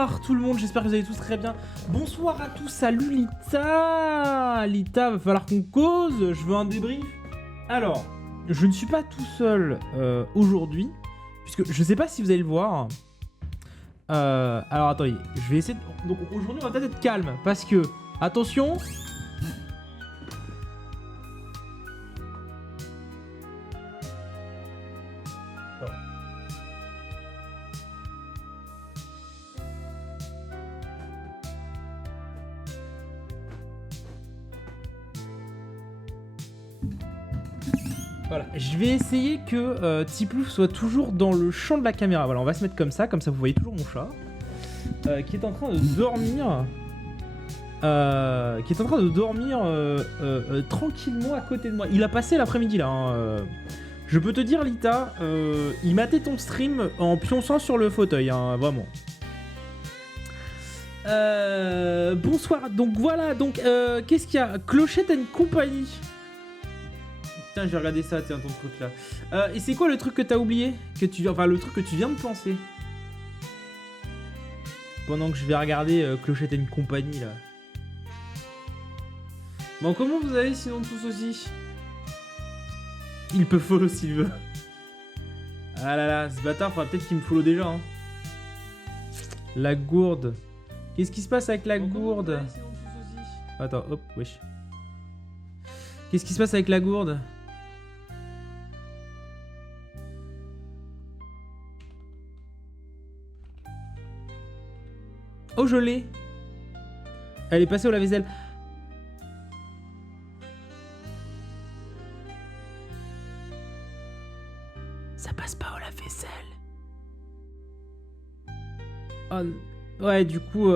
Bonsoir tout le monde, j'espère que vous allez tous très bien. Bonsoir à tous, salut Lita. Lita, va falloir qu'on cause, je veux un débrief. Alors, je ne suis pas tout seul aujourd'hui, puisque je sais pas si vous allez le voir. Alors attendez, je vais essayer de... Donc aujourd'hui on va peut-être être calme, parce que, attention... Voilà, je vais essayer que Tiplouf soit toujours dans le champ de la caméra. Voilà, on va se mettre comme ça vous voyez toujours mon chat. Qui est en train de dormir. Tranquillement à côté de moi. Il a passé l'après-midi là. Hein. Je peux te dire, Lita, il matait ton stream en pionçant sur le fauteuil, hein, vraiment. Bonsoir, donc voilà, qu'est-ce qu'il y a? Clochette and compagnie. Putain, j'ai regardé ça, tiens, ton truc là. Et c'est quoi le truc que t'as oublié? Enfin, le truc que tu viens de penser? Pendant que je vais regarder Clochette and compagnie là. Bon, comment vous allez sinon tous aussi? Il peut follow s'il veut. Ah là là, ce bâtard, faudra peut-être qu'il me follow déjà. Hein. La gourde. Qu'est-ce qui se passe avec la gourde? Attends, hop, wesh. Qu'est-ce qui se passe avec la gourde? Oh, je l'ai. Elle est passée au lave-vaisselle. Ça passe pas au lave-vaisselle. Oh, ouais, du coup,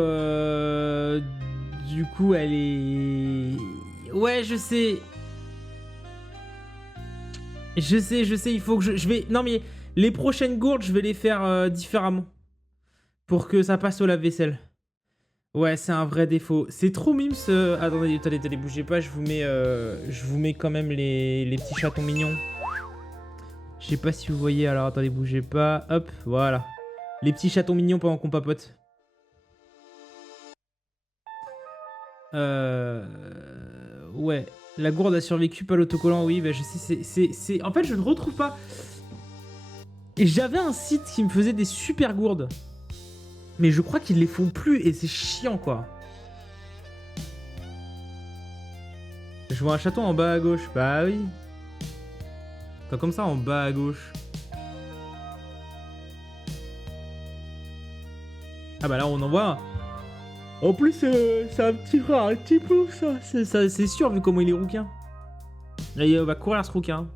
elle est... Ouais, je sais. Je sais, il faut que je vais... Non, mais les prochaines gourdes, je vais les faire différemment. Pour que ça passe au lave-vaisselle. Ouais, c'est un vrai défaut. C'est trop mimes. Attendez, bougez pas. Je vous mets quand même les petits chatons mignons. Je sais pas si vous voyez. Alors, attendez, bougez pas. Hop, voilà. Les petits chatons mignons pendant qu'on papote. Ouais. La gourde a survécu, pas l'autocollant. Oui, bah je sais. C'est... En fait, je ne retrouve pas. Et j'avais un site qui me faisait des super gourdes. Mais je crois qu'ils les font plus et c'est chiant quoi. Je vois un chaton en bas à gauche. Bah oui. Attends, comme ça en bas à gauche. Ah bah là on en voit un. En plus c'est un petit frère, un petit peu ça. C'est sûr vu comment il est rouquin. Là il va courir ce rouquin.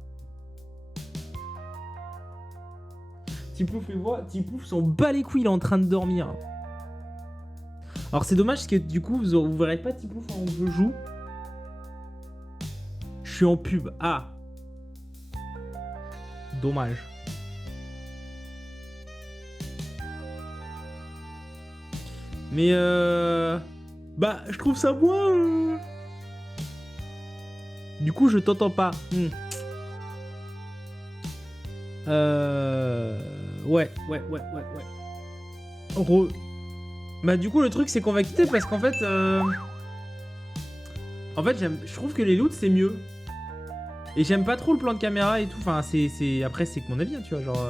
Tiplouf les voit, Tiplouf s'en bat les couilles, il est en train de dormir. Alors c'est dommage parce que du coup vous verrez pas Tiplouf quand je joue. Je suis en pub. Ah. Dommage. Mais bah je trouve ça moins... Du coup je t'entends pas. Ouais. Bah du coup le truc c'est qu'on va quitter parce qu'en fait je trouve que les loots c'est mieux. Et j'aime pas trop le plan de caméra et tout. Enfin c'est après c'est que mon avis hein, tu vois genre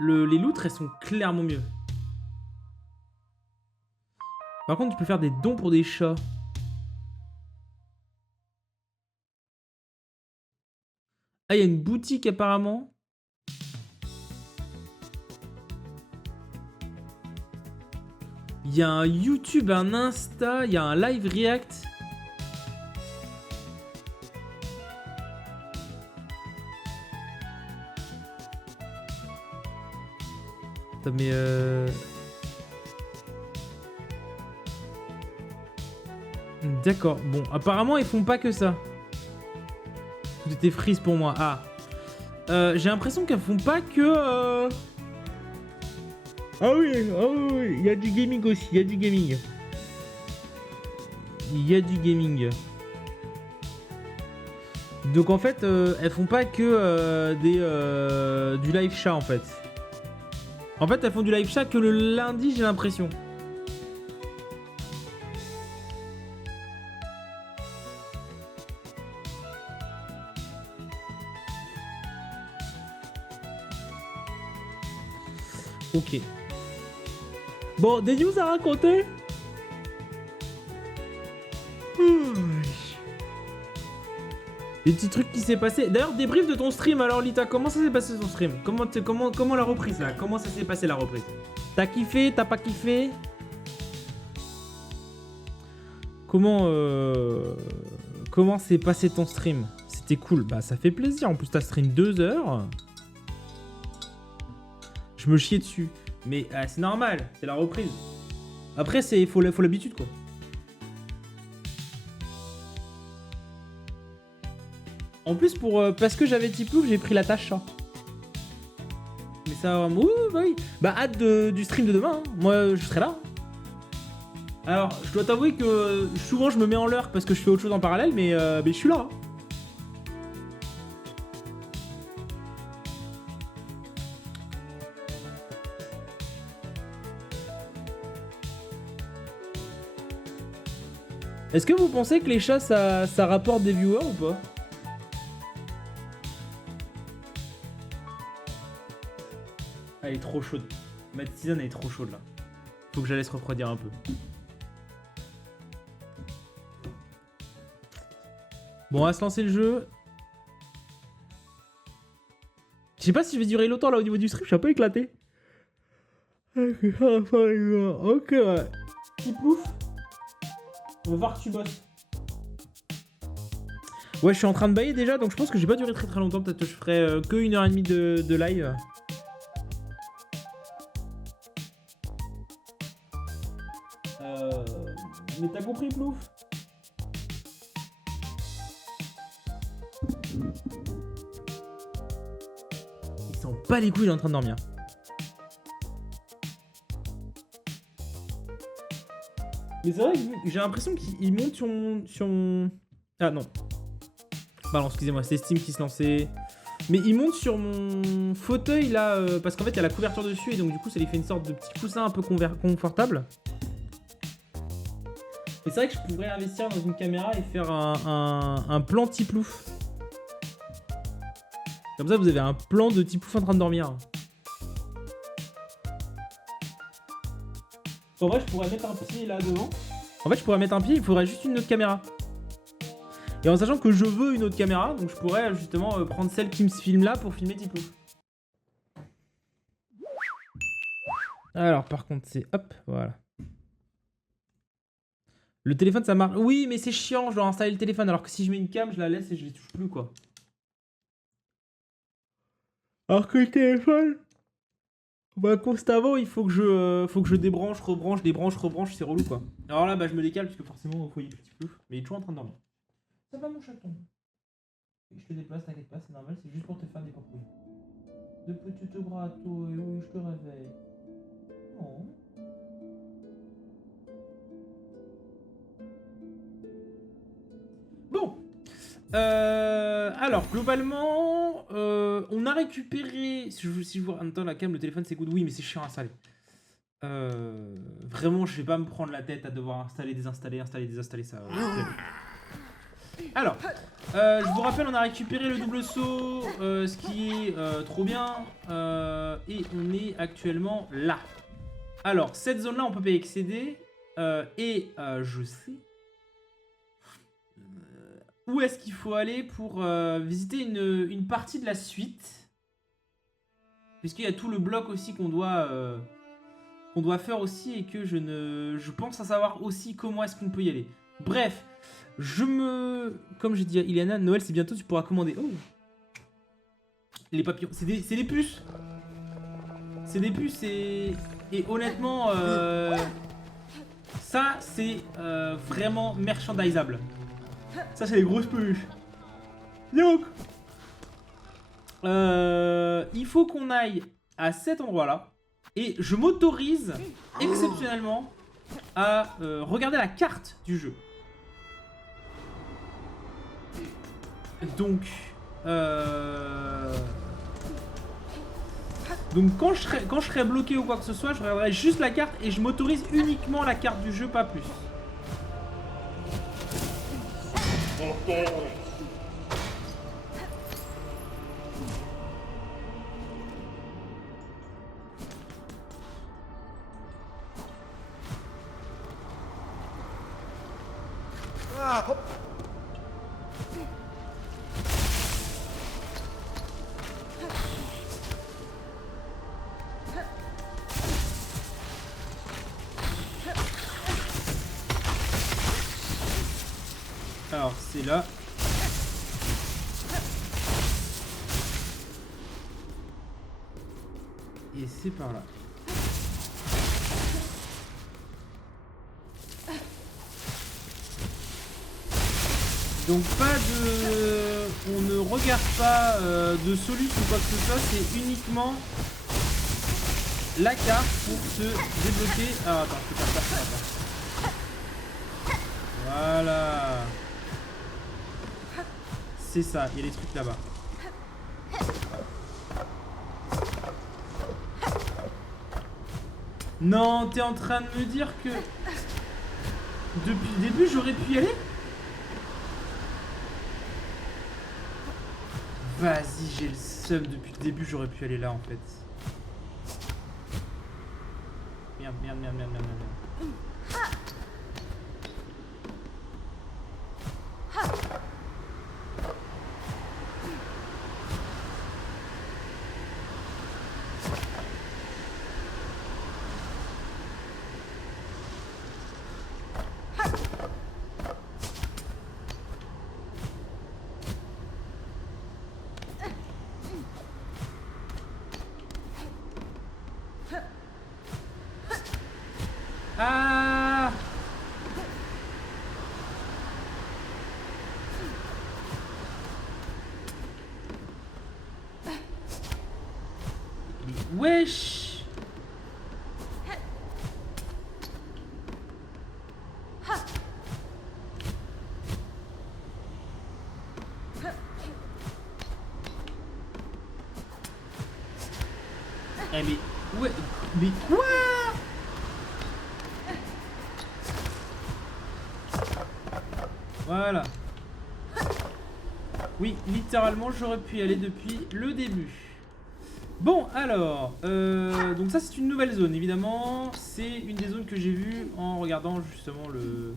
les loots elles sont clairement mieux. Par contre tu peux faire des dons pour des chats. Ah, il y a une boutique apparemment. Il y a un YouTube, un Insta, il y a un live react. Attends, mais D'accord, bon, apparemment ils font pas que ça. Tout était freeze pour moi. Ah. J'ai l'impression qu'elles font pas que... Ah oui, il y a du gaming aussi, il y a du gaming. Donc en fait, elles font pas que du live chat en fait. En fait, elles font du live chat que le lundi, j'ai l'impression. Ok. Bon, des news à raconter? Des petits trucs qui s'est passé. D'ailleurs, débrief de ton stream alors, Lita. Comment ça s'est passé ton stream? Comment la reprise là? Comment ça s'est passé la reprise? T'as kiffé? T'as pas kiffé? Comment s'est passé ton stream? C'était cool. Bah, ça fait plaisir. En plus, t'as stream 2 heures. Je me chiais dessus. Mais c'est normal. C'est la reprise. Après, faut l'habitude quoi. En plus, parce que j'avais Tiplouf, j'ai pris la tâche chat. Mais ça, oui. Bah, hâte du stream de demain. Hein. Moi, je serai là. Alors, je dois t'avouer que souvent, je me mets en leurre parce que je fais autre chose en parallèle, mais je suis là. Hein. Est-ce que vous pensez que les chats, ça rapporte des viewers ou pas? Elle est trop chaude. Ma tisane elle est trop chaude là. Faut que je la laisse refroidir un peu. Bon, on va se lancer le jeu. Je sais pas si je vais durer longtemps là au niveau du stream, je suis un peu éclaté. Ok, ouais. Petit plouf. On va voir que tu bosses. Ouais, je suis en train de bailler déjà, donc je pense que j'ai pas duré très longtemps. Peut-être que je ferai que 1h30 de live. Mais t'as compris, Plouf? Il s'en bat les couilles, il est en train de dormir. Mais c'est vrai que j'ai l'impression qu'il monte sur mon... Ah non. Pardon, excusez-moi, c'est Steam qui se lançait. Mais il monte sur mon fauteuil là, parce qu'en fait il y a la couverture dessus et donc du coup ça lui fait une sorte de petit coussin un peu confortable. Et c'est vrai que je pourrais investir dans une caméra et faire un plan Tiplouf. Comme ça vous avez un plan de Tiplouf en train de dormir. En vrai je pourrais mettre un pied là devant. En fait je pourrais mettre un pied, il faudrait juste une autre caméra. Et en sachant que je veux une autre caméra, donc je pourrais justement prendre celle qui me filme là pour filmer Tiplouf. Alors par contre c'est hop, voilà. Le téléphone ça marche. Oui mais c'est chiant, je dois installer le téléphone alors que si je mets une cam je la laisse et je les touche plus quoi. Alors que le téléphone, bah constamment il faut que je débranche, rebranche, débranche, rebranche, c'est relou quoi. Alors là bah je me décale parce que forcément il faut y aller Tiplouf, mais il est toujours en train de dormir. Ça va mon chaton. Je te déplace, t'inquiète pas, c'est normal, c'est juste pour te faire des papouilles. De petites gratouilles, oui, je te réveille. Oh. Bon. Alors, globalement, on a récupéré... Si je vois... Attends, la cam, le téléphone, c'est good. Oui, mais c'est chiant à installer. Vraiment, je vais pas me prendre la tête à devoir installer, désinstaller, installer, désinstaller ça. Alors, je vous rappelle, on a récupéré le double saut, ce qui est trop bien, et on est actuellement là. Alors, cette zone-là, on peut pas y accéder, et je sais où est-ce qu'il faut aller pour visiter une partie de la suite, puisqu'il y a tout le bloc aussi qu'on doit faire aussi, et que je pense à savoir aussi comment est-ce qu'on peut y aller. Bref. Comme j'ai dit à Ileana, Noël c'est bientôt, tu pourras commander. Oh. Les papillons, c'est des puces. C'est des puces et honnêtement, ça c'est vraiment merchandisable. Ça c'est les grosses peluches. Donc, il faut qu'on aille à cet endroit-là. Et je m'autorise exceptionnellement à regarder la carte du jeu. Donc, donc quand je serai bloqué ou quoi que ce soit, je regarderai juste la carte et je m'autorise uniquement la carte du jeu, pas plus. Ah, hop. Alors c'est là. Et c'est par là. Donc pas de... On ne regarde pas de solution ou quoi que ce soit, c'est uniquement la carte pour se débloquer. Ah attends, je peux faire ça, attends. Voilà. C'est ça, il y a des trucs là-bas. Non, t'es en train de me dire que... Depuis le début, j'aurais pu y aller? Vas-y, j'ai le seum. Depuis le début, j'aurais pu aller là, en fait. Merde, merde, merde, merde, merde, merde. Ah! Wesh! Eh mais... Ouais... Mais quoi? Voilà. Oui, littéralement, j'aurais pu y aller depuis le début. Bon, alors, donc ça c'est une nouvelle zone, évidemment. C'est une des zones que j'ai vues en regardant justement le...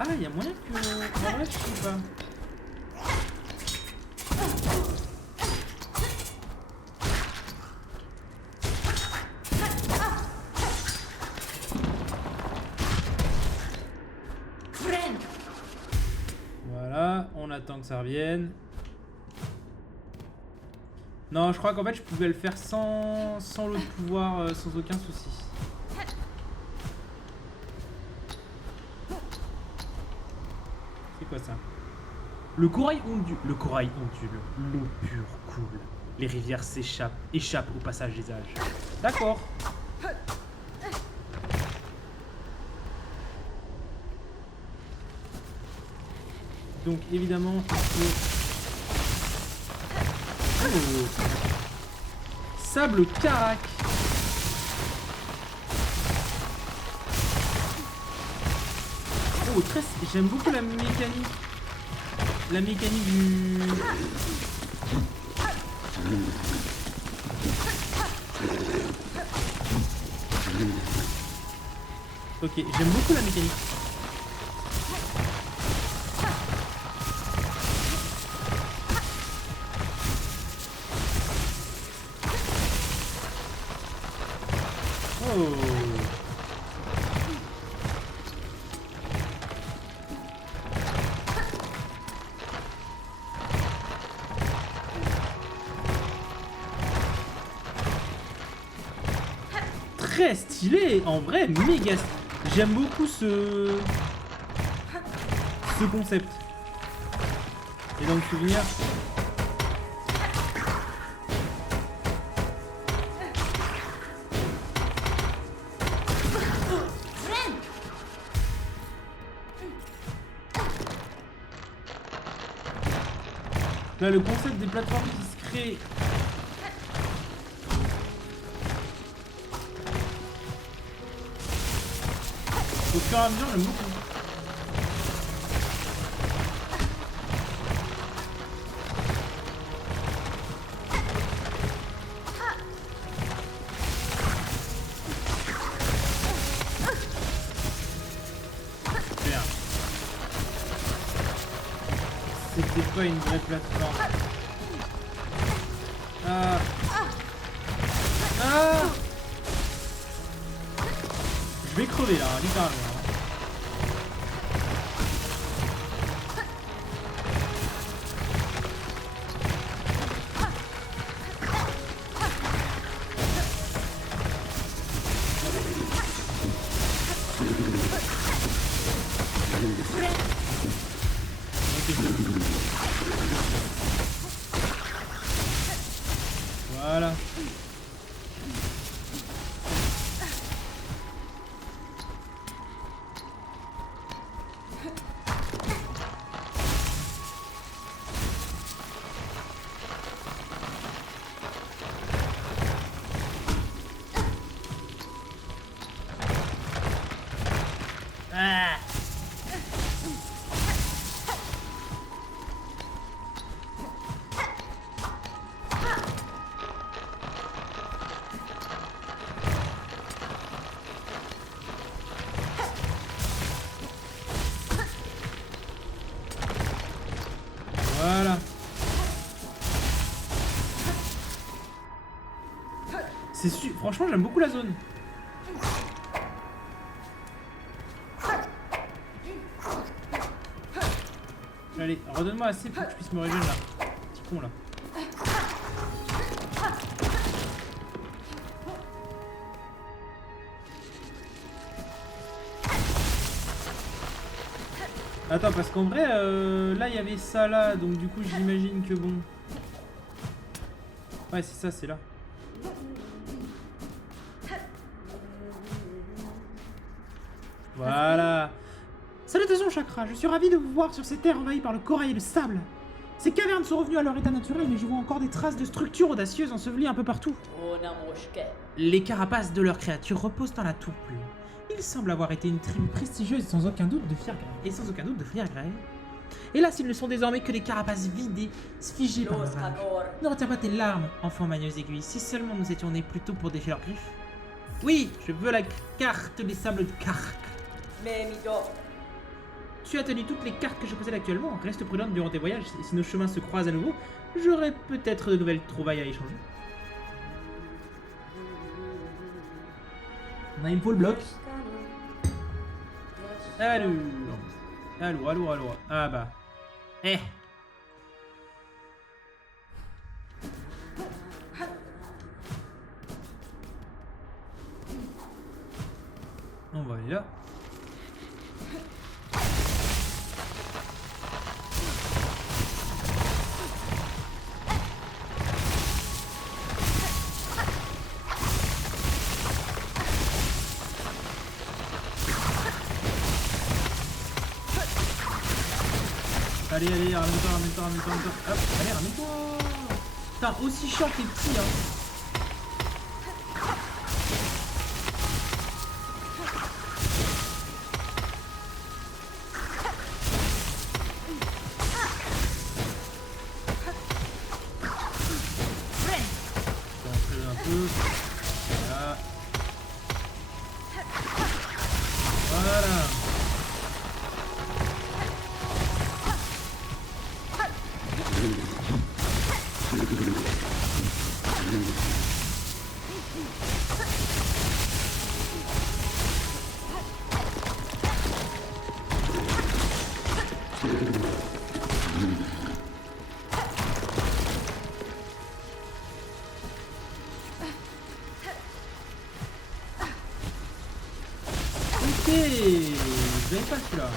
Ah, il y a moyen que... En vrai, je sais pas. Voilà, on attend que ça revienne. Non, je crois qu'en fait je pouvais le faire sans l'autre pouvoir, sans aucun souci. C'est quoi ça? Le corail ondule. Le corail ondule. L'eau pure coule. Les rivières échappent au passage des âges. D'accord. Donc évidemment, il faut... Oh. Sable carac. Oh, très... J'aime beaucoup la mécanique. La mécanique du... Ok, j'aime beaucoup la mécanique. Oh. Très stylé, en vrai, méga. J'aime beaucoup ce concept. Et dans le souvenir. Là, le concept des plateformes qui se créent. Au fur et à mesure, j'aime beaucoup. C'était pas une vraie plateforme. Ah. Ah. Je vais crever là, littéralement. Voilà. Ah. Voilà. Franchement, j'aime beaucoup la zone. Allez, redonne-moi assez pour que je puisse me régénérer là. Petit con là. Attends, parce qu'en vrai, là il y avait ça là, donc du coup j'imagine que bon. Ouais, c'est ça, c'est là. Voilà. Salutations Chakra, je suis ravi de vous voir sur ces terres envahies par le corail et le sable. Ces cavernes sont revenues à leur état naturel, mais je vois encore des traces de structures audacieuses ensevelies un peu partout. Les carapaces de leurs créatures reposent dans la tour plume. Il semble avoir été une tribu prestigieuse et sans aucun doute de fier gré. Hélas, ils ne sont désormais que des carapaces vidées, figées par leur rage. Ne retiens pas tes larmes, enfant magneuse aiguille, si seulement nous étions nés plus tôt pour défier leurs griffes. Oui, je veux la carte des sables de Kark. Tu as tenu toutes les cartes que je possède actuellement. Reste prudente durant tes voyages, et si nos chemins se croisent à nouveau, j'aurai peut-être de nouvelles trouvailles à échanger. On a une pole bloc. Allô. Ah bah. Eh. On va aller là. Allez, ramène-toi. Hop, allez, ramène-toi. Putain, aussi chiant que les petits, hein. Un peu. Voilà. Voilà. Ok, vous avez pas celui-là.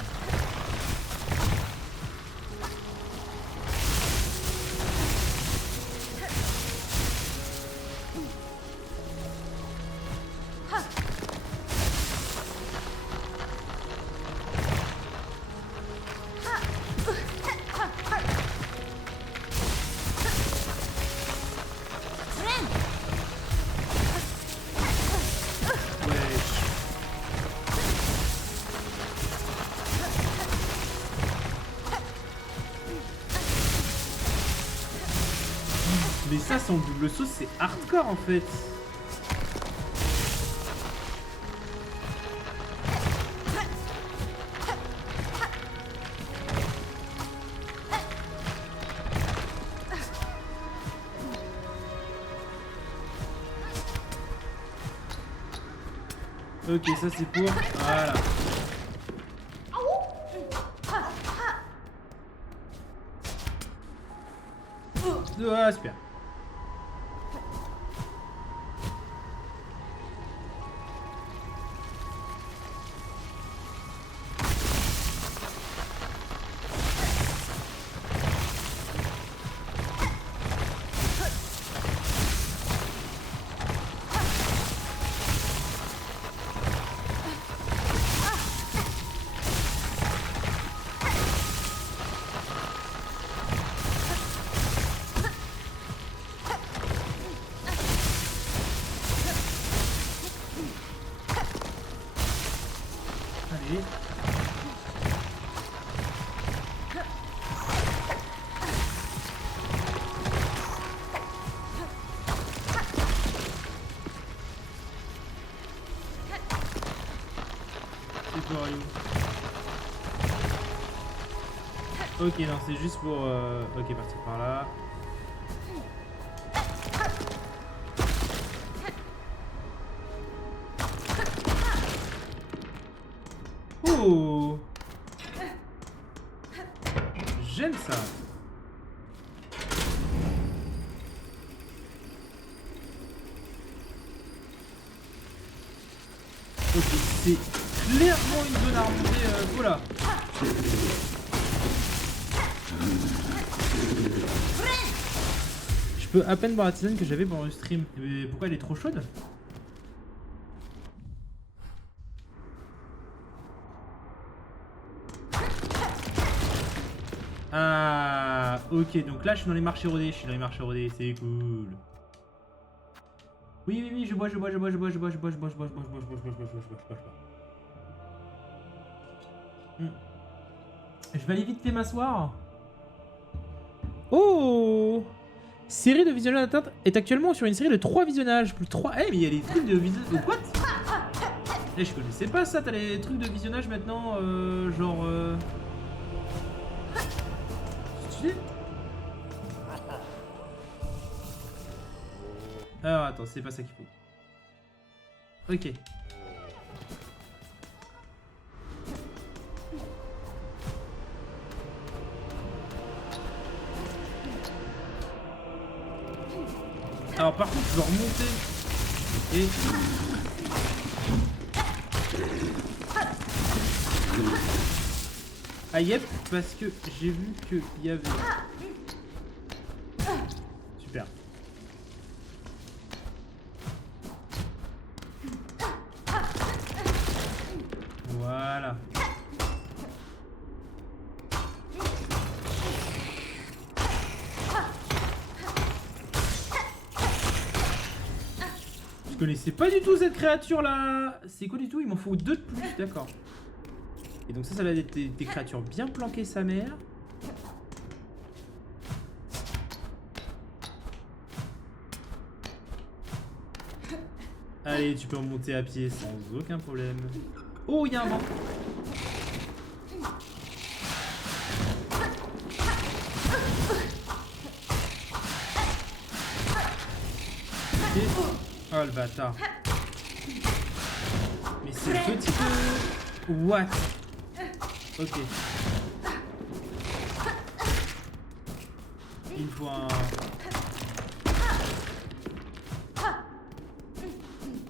Mais ça, sans double saut, c'est hardcore en fait. Ok, ça c'est pour... Voilà. Ah, super. Allez. C'est pour Ryu. Ok, non, c'est juste pour... Ok, partir par là. Oh! J'aime ça. Ok, c'est clairement une zone à remonter. Voilà. Je peux à peine boire la tisane que j'avais pendant le stream. Mais pourquoi elle est trop chaude? Ah, ok, donc là je suis dans les marchés rodés, c'est cool. Oui, oui, oui, je bois. Je vais aller vite fait m'asseoir. Oh! Série de visionnage atteinte est actuellement sur une série de 3 visionnages. Plus 3. Eh, mais il y a des trucs de visionnage. What? Eh, je connaissais pas ça, t'as les trucs de visionnage maintenant, genre. Stylé. Alors attends, c'est pas ça qu'il faut. Ok. Alors par contre, je dois remonter. Et... Ah yep, parce que j'ai vu qu'il y avait... Super. Voilà. Je connaissais pas du tout cette créature là. C'est quoi du tout? Il m'en faut 2 de plus, d'accord. Et donc ça va être des créatures bien planquées sa mère. Allez, tu peux remonter à pied sans aucun problème. Oh, il y a un banc. Ok. Oh le bâtard. Mais c'est petit peu... What? Ok. Il me faut un...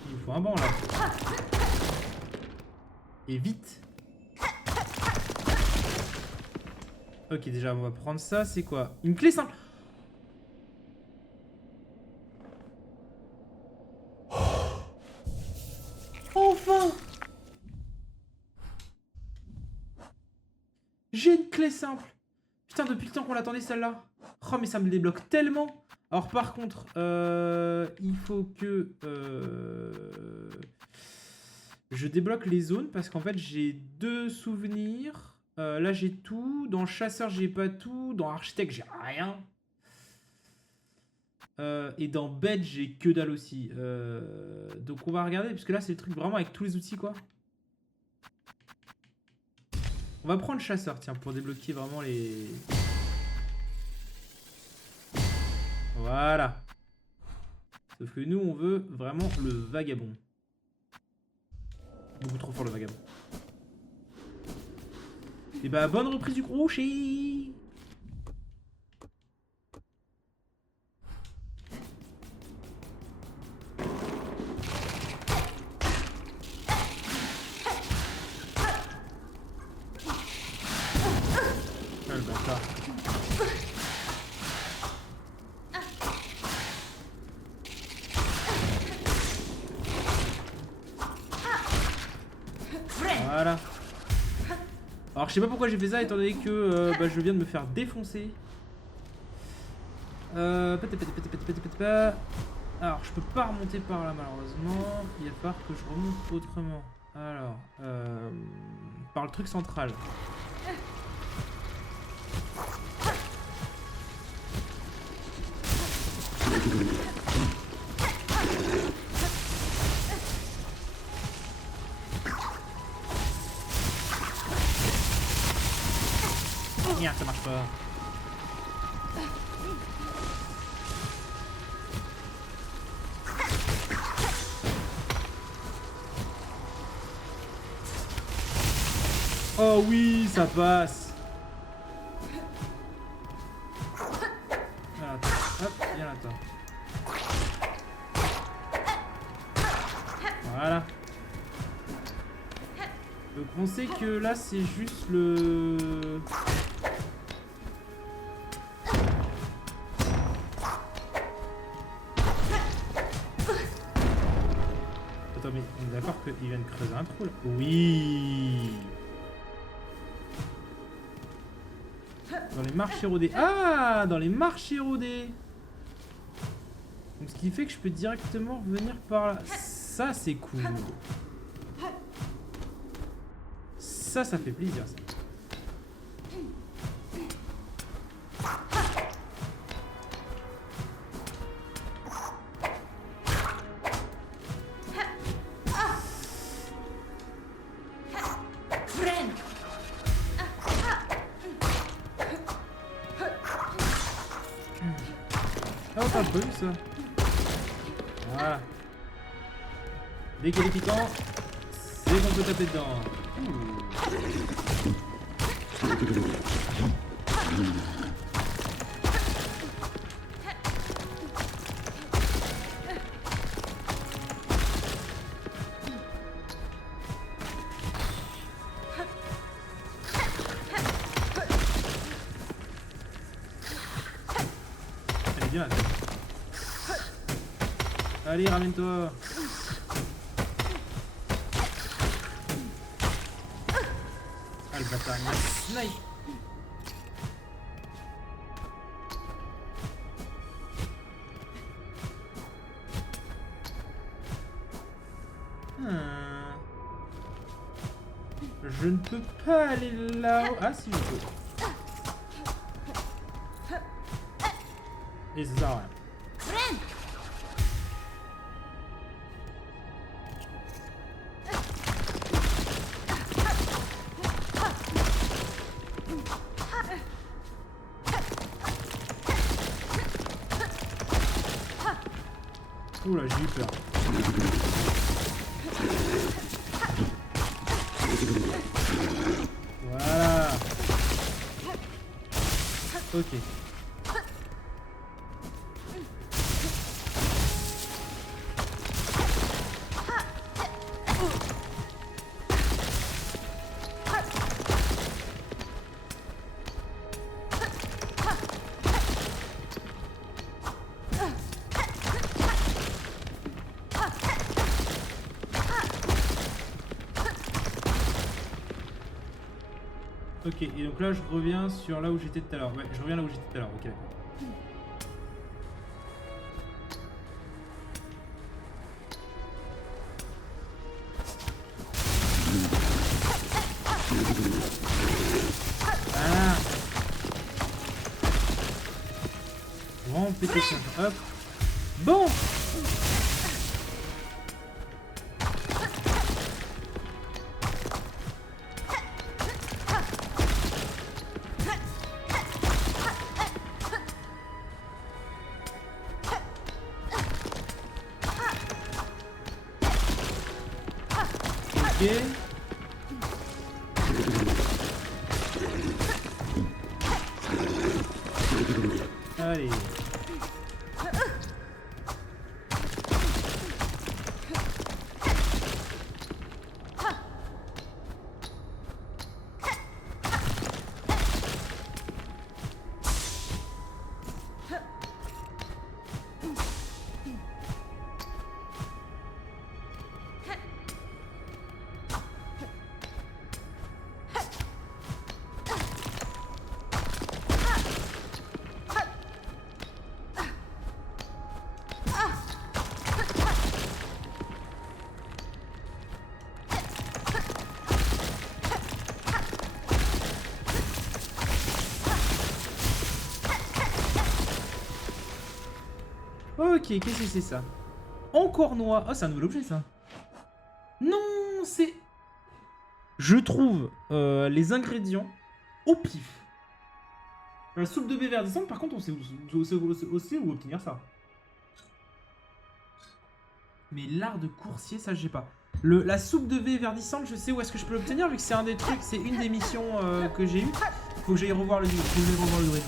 Il me faut un banc là. Et vite. Ok, déjà on va prendre ça, c'est quoi? Une clé simple. Enfin! J'ai une clé simple. Putain, depuis le temps qu'on l'attendait celle-là. Oh mais ça me débloque tellement. Alors par contre, il faut que je débloque les zones parce qu'en fait j'ai 2 souvenirs. Là j'ai tout. Dans chasseur j'ai pas tout. Dans architecte j'ai rien. Et dans bed, j'ai que dalle aussi. Donc on va regarder, parce que là, c'est le truc vraiment avec tous les outils, quoi. On va prendre chasseur, tiens, pour débloquer vraiment les... Voilà. Sauf que nous, on veut vraiment le vagabond. Beaucoup trop fort, le vagabond. Et bah, bonne reprise du crochet. Ah, le bâtard. Voilà. Alors je sais pas pourquoi j'ai fait ça étant donné que bah, je viens de me faire défoncer. Alors je peux pas remonter par là malheureusement. Il va falloir que je remonte autrement. Alors par le truc central. Merde, ça marche pas. Oh oui, ça passe. Attends. Hop, viens là, toi. Voilà. Donc on sait que là c'est juste le... Attends mais on est d'accord qu'il vient de creuser un trou là. Oui. Dans les marches érodées. Ah, dans les marches érodées. Donc ce qui fait que je peux directement revenir par là. Ça c'est cool. Ça fait plaisir ça. Ah, t'as pas vu ça. Voilà. Dès qu'il est piquant, c'est qu'on peut taper dedans. Allez, viens là. Allez, ramène-toi. Ah, le bâtard, il m'a snipe. Je ne peux pas aller là-haut. Ah, si, je peux. Et ça sert à rien. Oula, j'ai eu peur. Voilà. Ok. Ok, et donc là je reviens sur là où j'étais tout à l'heure. Ouais, je reviens là où j'étais tout à l'heure. Ok, d'accord. Voilà. Vraiment péter ça. Hop. Bon. Ok. Allez. Ok, qu'est-ce que c'est ça? Encore noix. Oh, c'est un nouvel objet ça. Non, c'est... Je trouve les ingrédients au pif. La soupe de baie verdissante, par contre, on sait où obtenir ça. Mais l'art de coursier, ça, je sais pas. La soupe de baie verdissante, je sais où est-ce que je peux l'obtenir, vu que c'est un des trucs, c'est une des missions que j'ai eues. Faut que j'aille revoir le druide.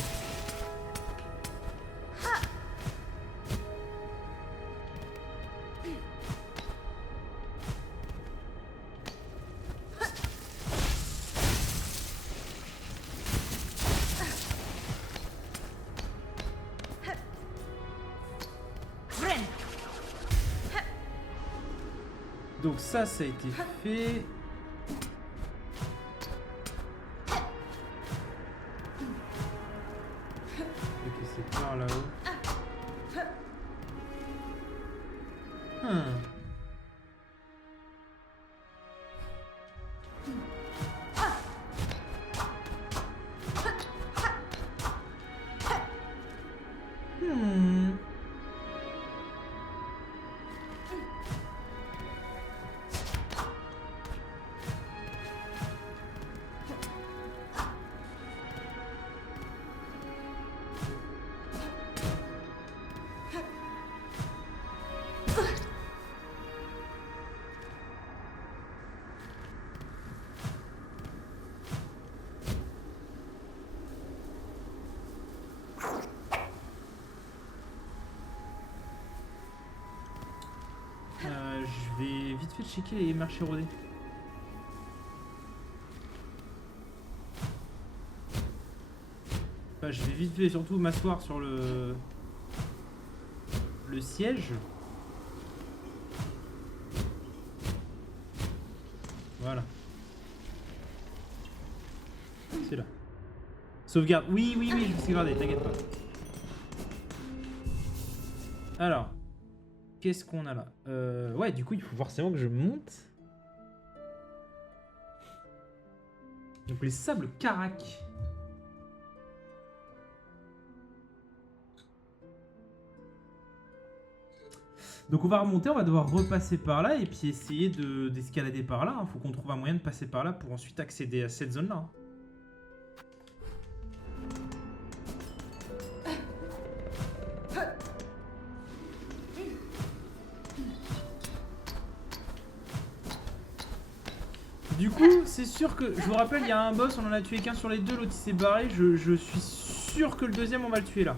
Donc ça a été fait. Ok, c'est par là-haut. Je vais vite fait checker les marchés rodés. Enfin, je vais vite fait surtout m'asseoir sur le siège. Voilà. C'est là. Sauvegarde. Oui, je vais sauvegarder, t'inquiète pas. Alors. Qu'est-ce qu'on a là? Ouais, du coup, il faut forcément que je monte. Donc, les sables Karak. Donc, on va remonter, on va devoir repasser par là et puis essayer d'escalader par là. Faut qu'on trouve un moyen de passer par là pour ensuite accéder à cette zone-là. Du coup, c'est sûr que, je vous rappelle, il y a un boss, on en a tué qu'un sur les deux, l'autre il s'est barré, je suis sûr que le deuxième on va le tuer là.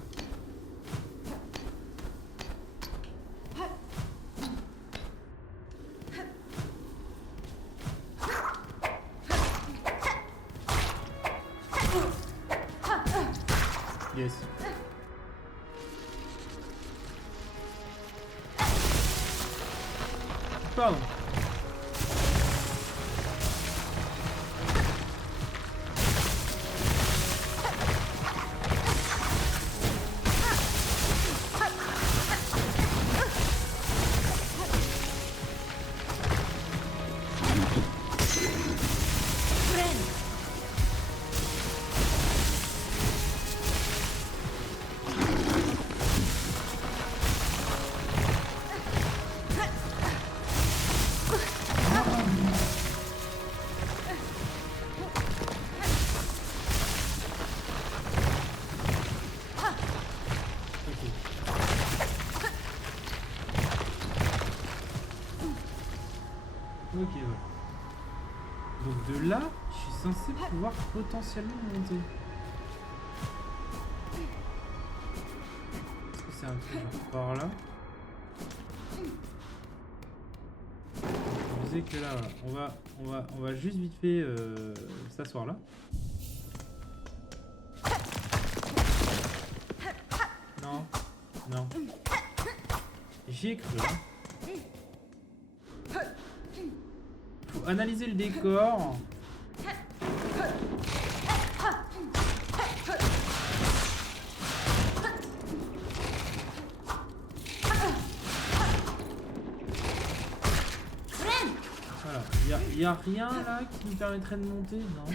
Yes. Pardon. Donc de là, je suis censé pouvoir potentiellement monter. Est-ce que c'est un truc genre par là? Je disais que là, voilà, on va juste vite fait s'asseoir là. Non, non. J'y ai cru. Faut analyser le décor. Voilà, y a rien là qui me permettrait de monter, non?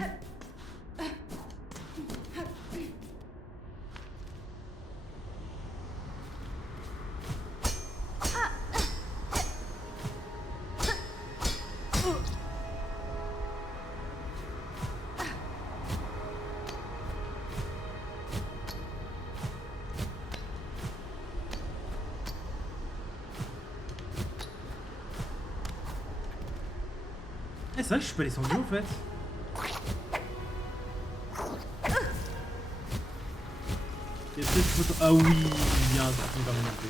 Eh, c'est vrai que je suis pas descendu en fait. Il y a peut-être photo. Ah oui, il y a un truc qui me permet de monter.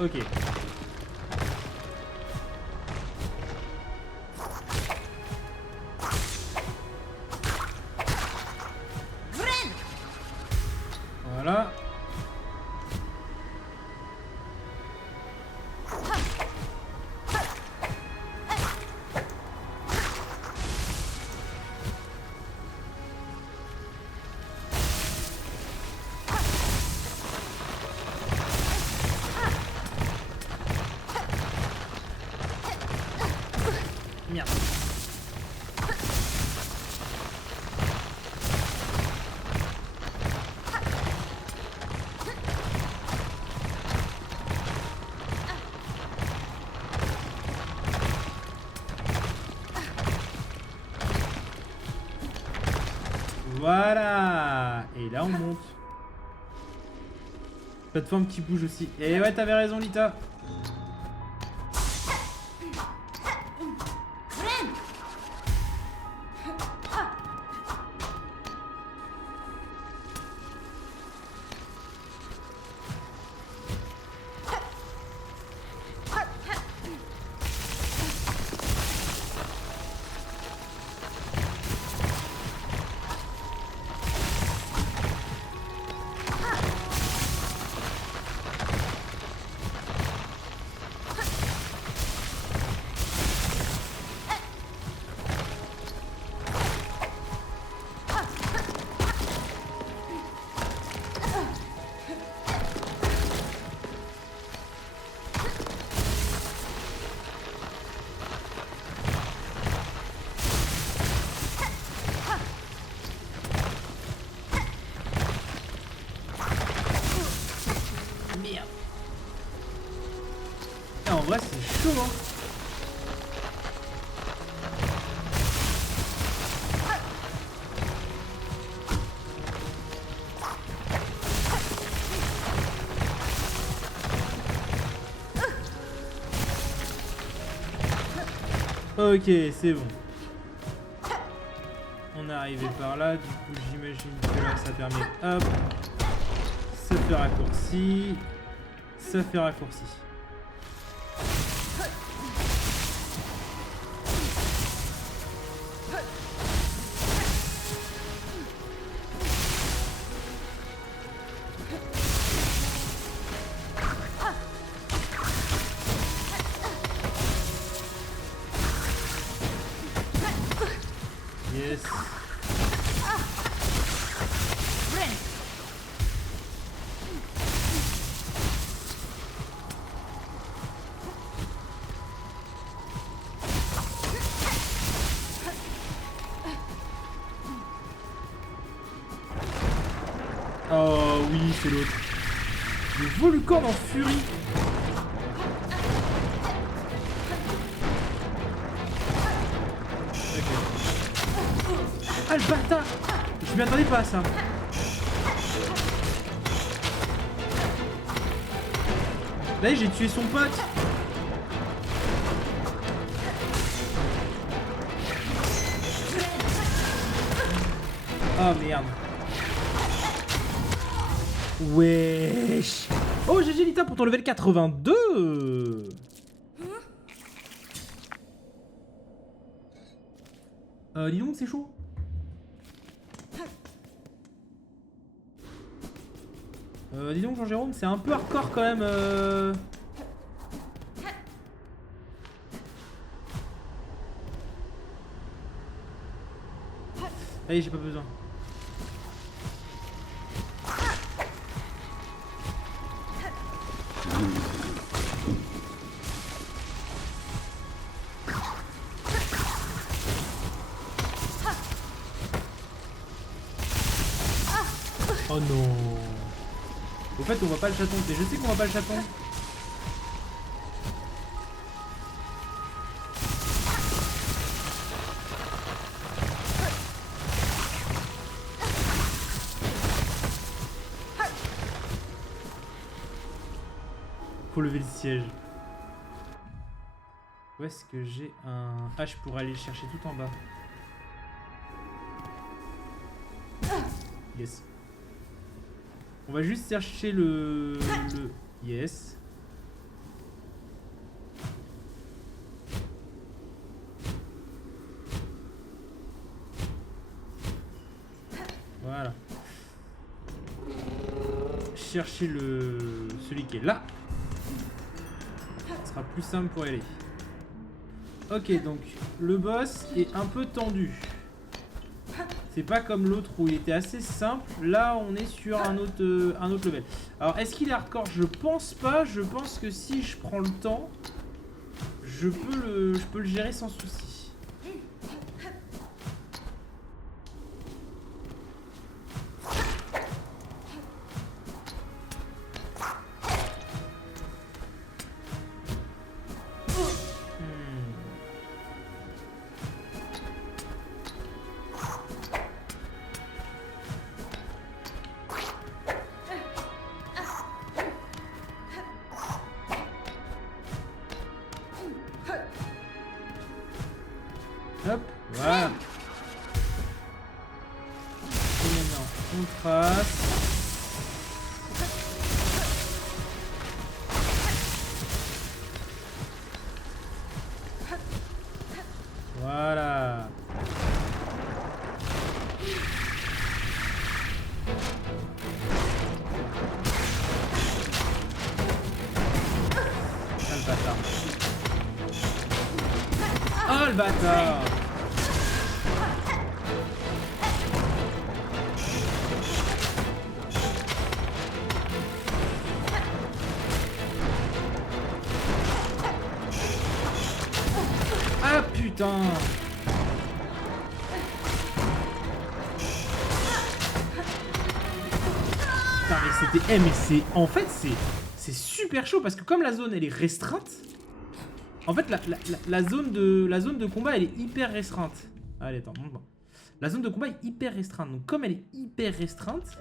Ok. Voilà. Merde. Voilà. Et là on monte. Plateforme qui bouge aussi. Et ouais, t'avais raison Lita. Merde. Et en vrai c'est chaud hein. Ok, c'est bon. On est arrivé par là, du coup j'imagine que là ça permet, hop, ça fait raccourci, ça fait raccourci. Yes. Oh oui, c'est l'autre. Le volcan en furie. Ah le bâtard! Je m'y attendais pas à ça. Là, j'ai tué son pote. Oh merde. Wesh. Oh GG Lita pour ton level 82. Dis donc c'est chaud. Dis donc Jean-Jérôme, c'est un peu hardcore quand même. Allez, j'ai pas besoin. Oh non. Au fait, on voit pas le chaton. Je sais qu'on voit pas le chaton. Faut lever le siège. Où est-ce que j'ai un... Ah, je pourrais aller le chercher tout en bas. Yes. On va juste chercher le... Yes. Voilà. Chercher le... Celui qui est là. Ce sera plus simple pour y aller. Ok, donc le boss est un peu tendu. C'est pas comme l'autre où il était assez simple. Là, on est sur un autre level. Alors, est-ce qu'il est hardcore? Je pense pas. Je pense que si je prends le temps, je peux le gérer sans souci. Hop, voilà. Et maintenant, on trace. Voilà. Ah, le bâtard. Oh le bâtard. Ah putain. Putain mais c'était... Eh mais c'est... En fait c'est super chaud parce que comme la zone elle est restreinte. En fait la zone de combat elle est hyper restreinte. Allez attends, monte moi. La zone de combat est hyper restreinte. Donc comme elle est hyper restreinte,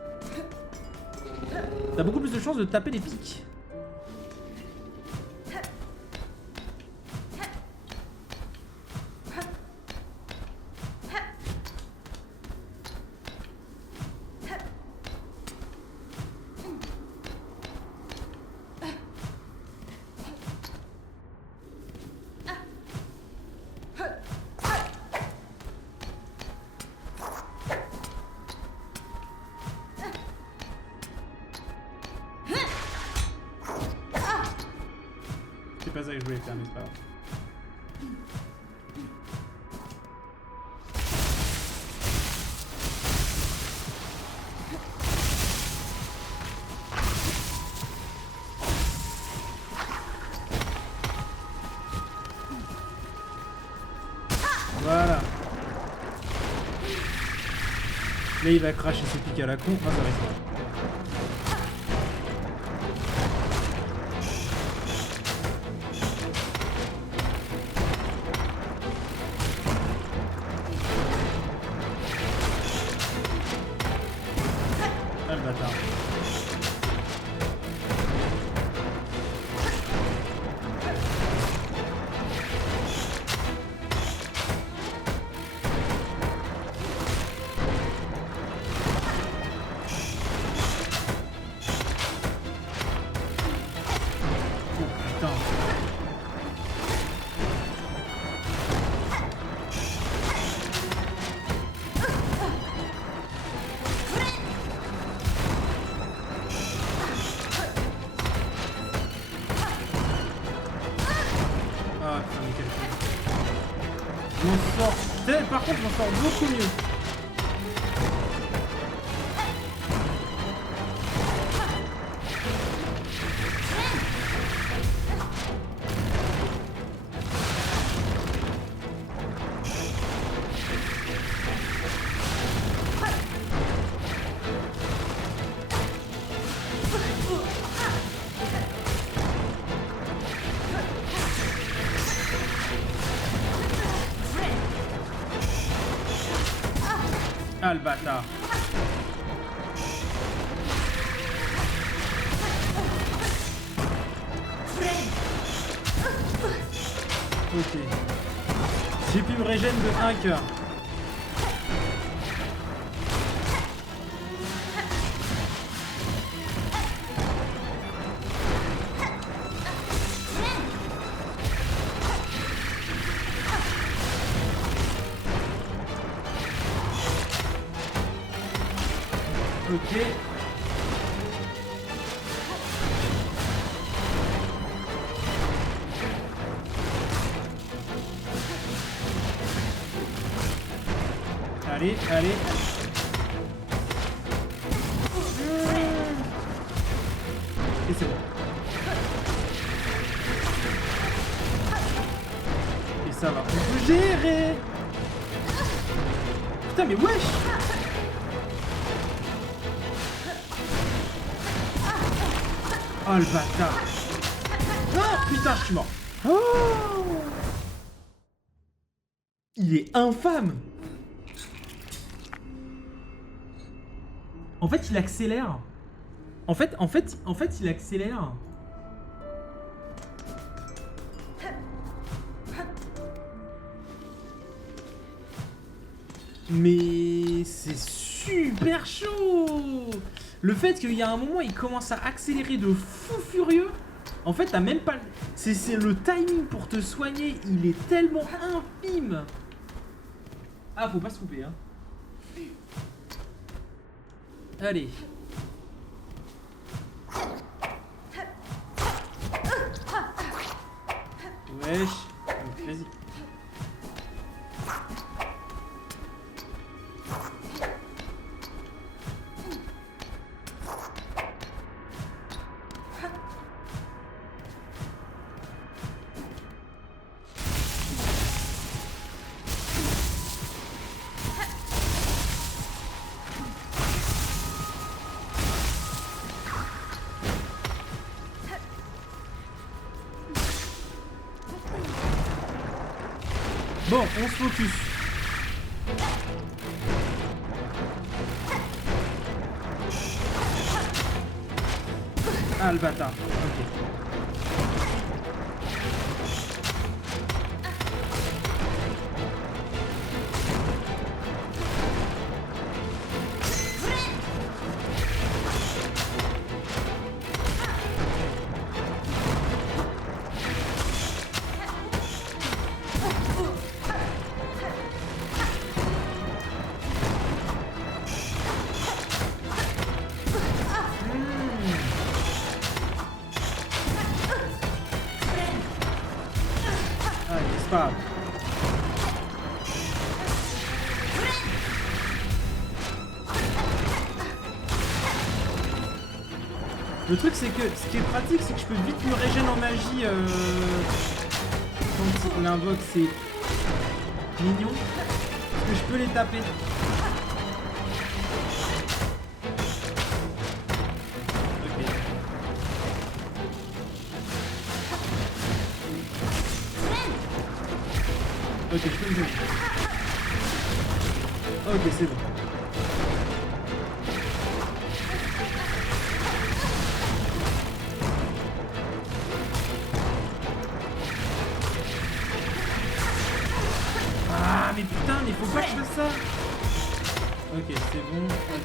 t'as beaucoup plus de chances de taper les pics. C'est pas ça que je voulais faire, mais c'est pas grave. Voilà. Là il va cracher ses pics à la con. Ah, ça va être... Ah le bâtard. Par contre, je m'en sors beaucoup mieux. Ah le bâtard. Ok. J'ai pu me régène de 1 cœur. Ok. Allez, allez. Et c'est bon. Et ça va. On peut gérer. Putain, mais wesh. Oh le bâtard. Non, putain, je suis mort. Oh, il est infâme. En fait, il accélère. En fait, il accélère. Mais c'est super chaud. Le fait qu'il y a un moment, il commence à accélérer de fou furieux. En fait, t'as même pas... C'est le timing pour te soigner. Il est tellement infime. Ah, faut pas se couper, hein. Allez. Wesh. Vas-y. Bon, on se focus. Ah, le bâtard. Ok. Pas. Le truc c'est que ce qui est pratique c'est que je peux vite me régénérer en magie quand il invoque, c'est mignon parce que je peux les taper. Ok, je peux me jouer. Ok, c'est bon.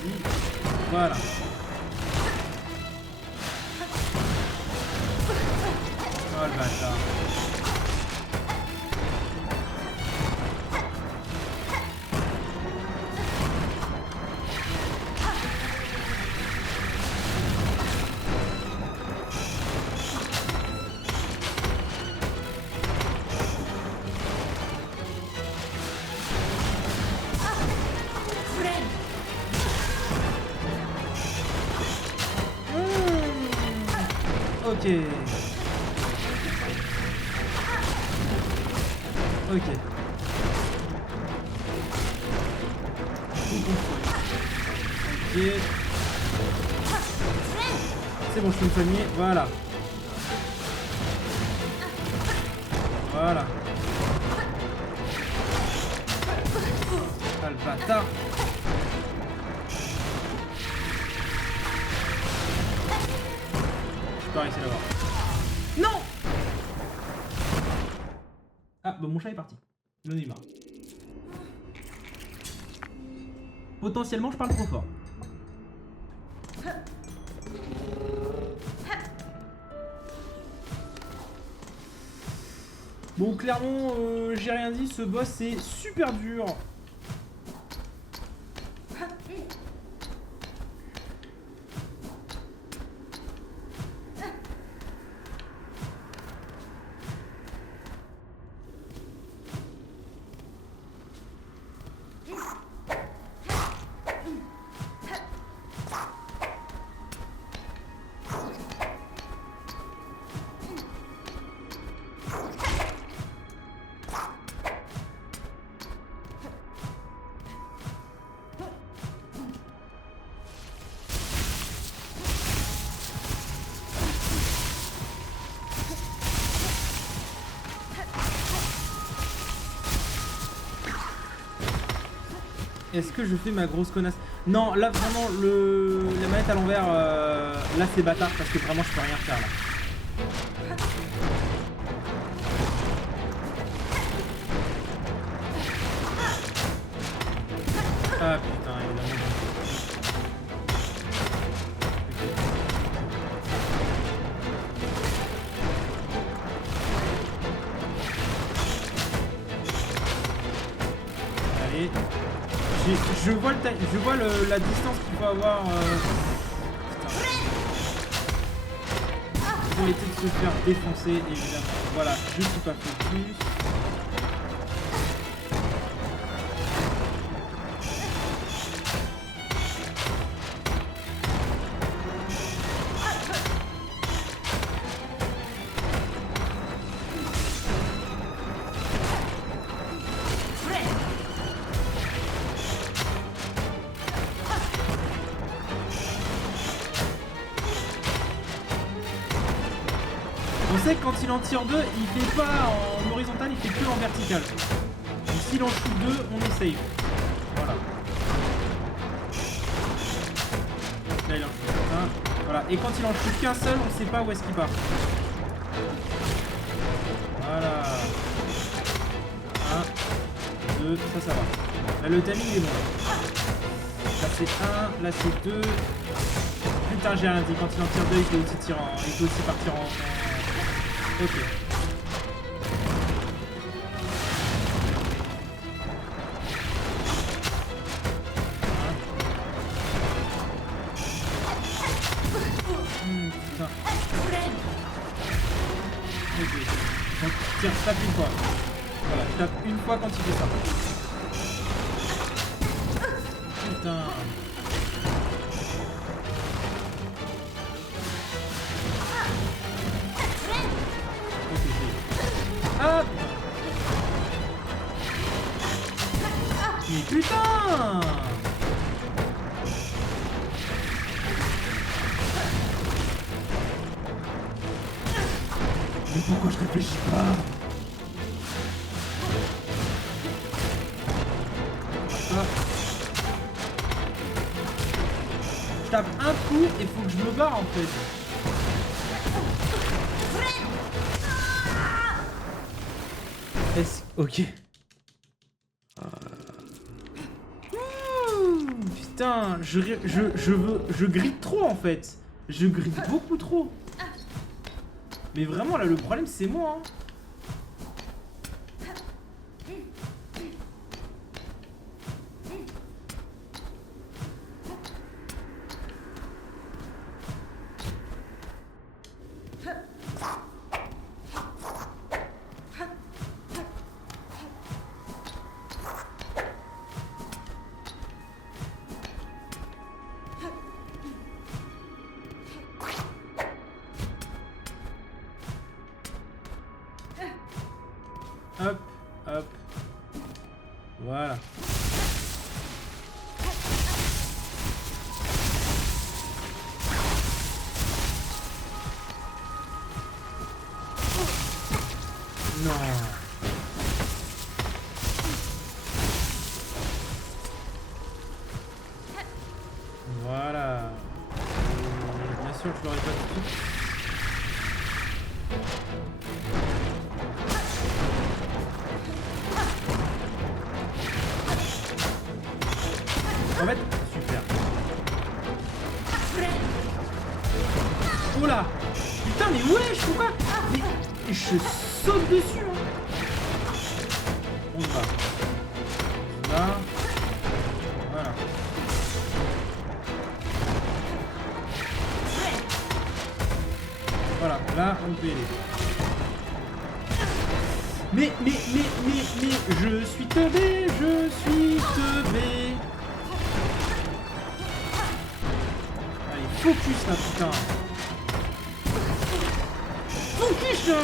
vas-y. Voilà. Oh le bâtard. Ok. Ok. Ok. C'est bon, je peux me soigner. Voilà. Voilà. Ah le bâtard. Je peux réussir à l'avoir. Non. Ah bah mon chat est parti. Il en est marre. Potentiellement je parle trop fort. Bon clairement j'ai rien dit, ce boss c'est super dur. Est-ce que je fais ma grosse connasse? Non, là vraiment, la manette à l'envers, là c'est bâtard parce que vraiment je peux rien faire là. Ah putain, évidemment. Allez. Je vois, la distance qu'il faut avoir pour éviter de se faire défoncer, évidemment. Voilà, je suis pas focus. On sait que quand il en tire deux, il fait pas en horizontal, il fait que en vertical. Donc s'il en shoot deux, on est safe. Voilà. Là il en shoot un. Voilà. Et quand il en shoot qu'un seul, on sait pas où est-ce qu'il part. Voilà. 1, 2, ça va. Là le timing est bon. Là c'est 1, là c'est 2. Putain j'ai rien dit, quand il en tire deux, il peut aussi tirer il peut aussi partir en... Ok. Putain. Ok. Donc tiens, tape une fois. Voilà, tape une fois quand il fait ça. Putain. Ah mais putain! Mais pourquoi je réfléchis pas? Ah. Je tape un coup et faut que je me barre en fait. Ok. Putain. Putain, je grille trop en fait. Je grille beaucoup trop. Mais vraiment là le problème c'est moi. Hein. Hop, hop. Voilà. Non. Voilà. Bien sûr, je l'aurais pas tout de suite. En fait, super. Oh là. Putain, mais wesh, pourquoi? Mais je saute dessus, hein. On va. Là. Voilà. Voilà, là, on peut y aller. Mais, je suis teubé, Allez, focus là, putain. Focus là.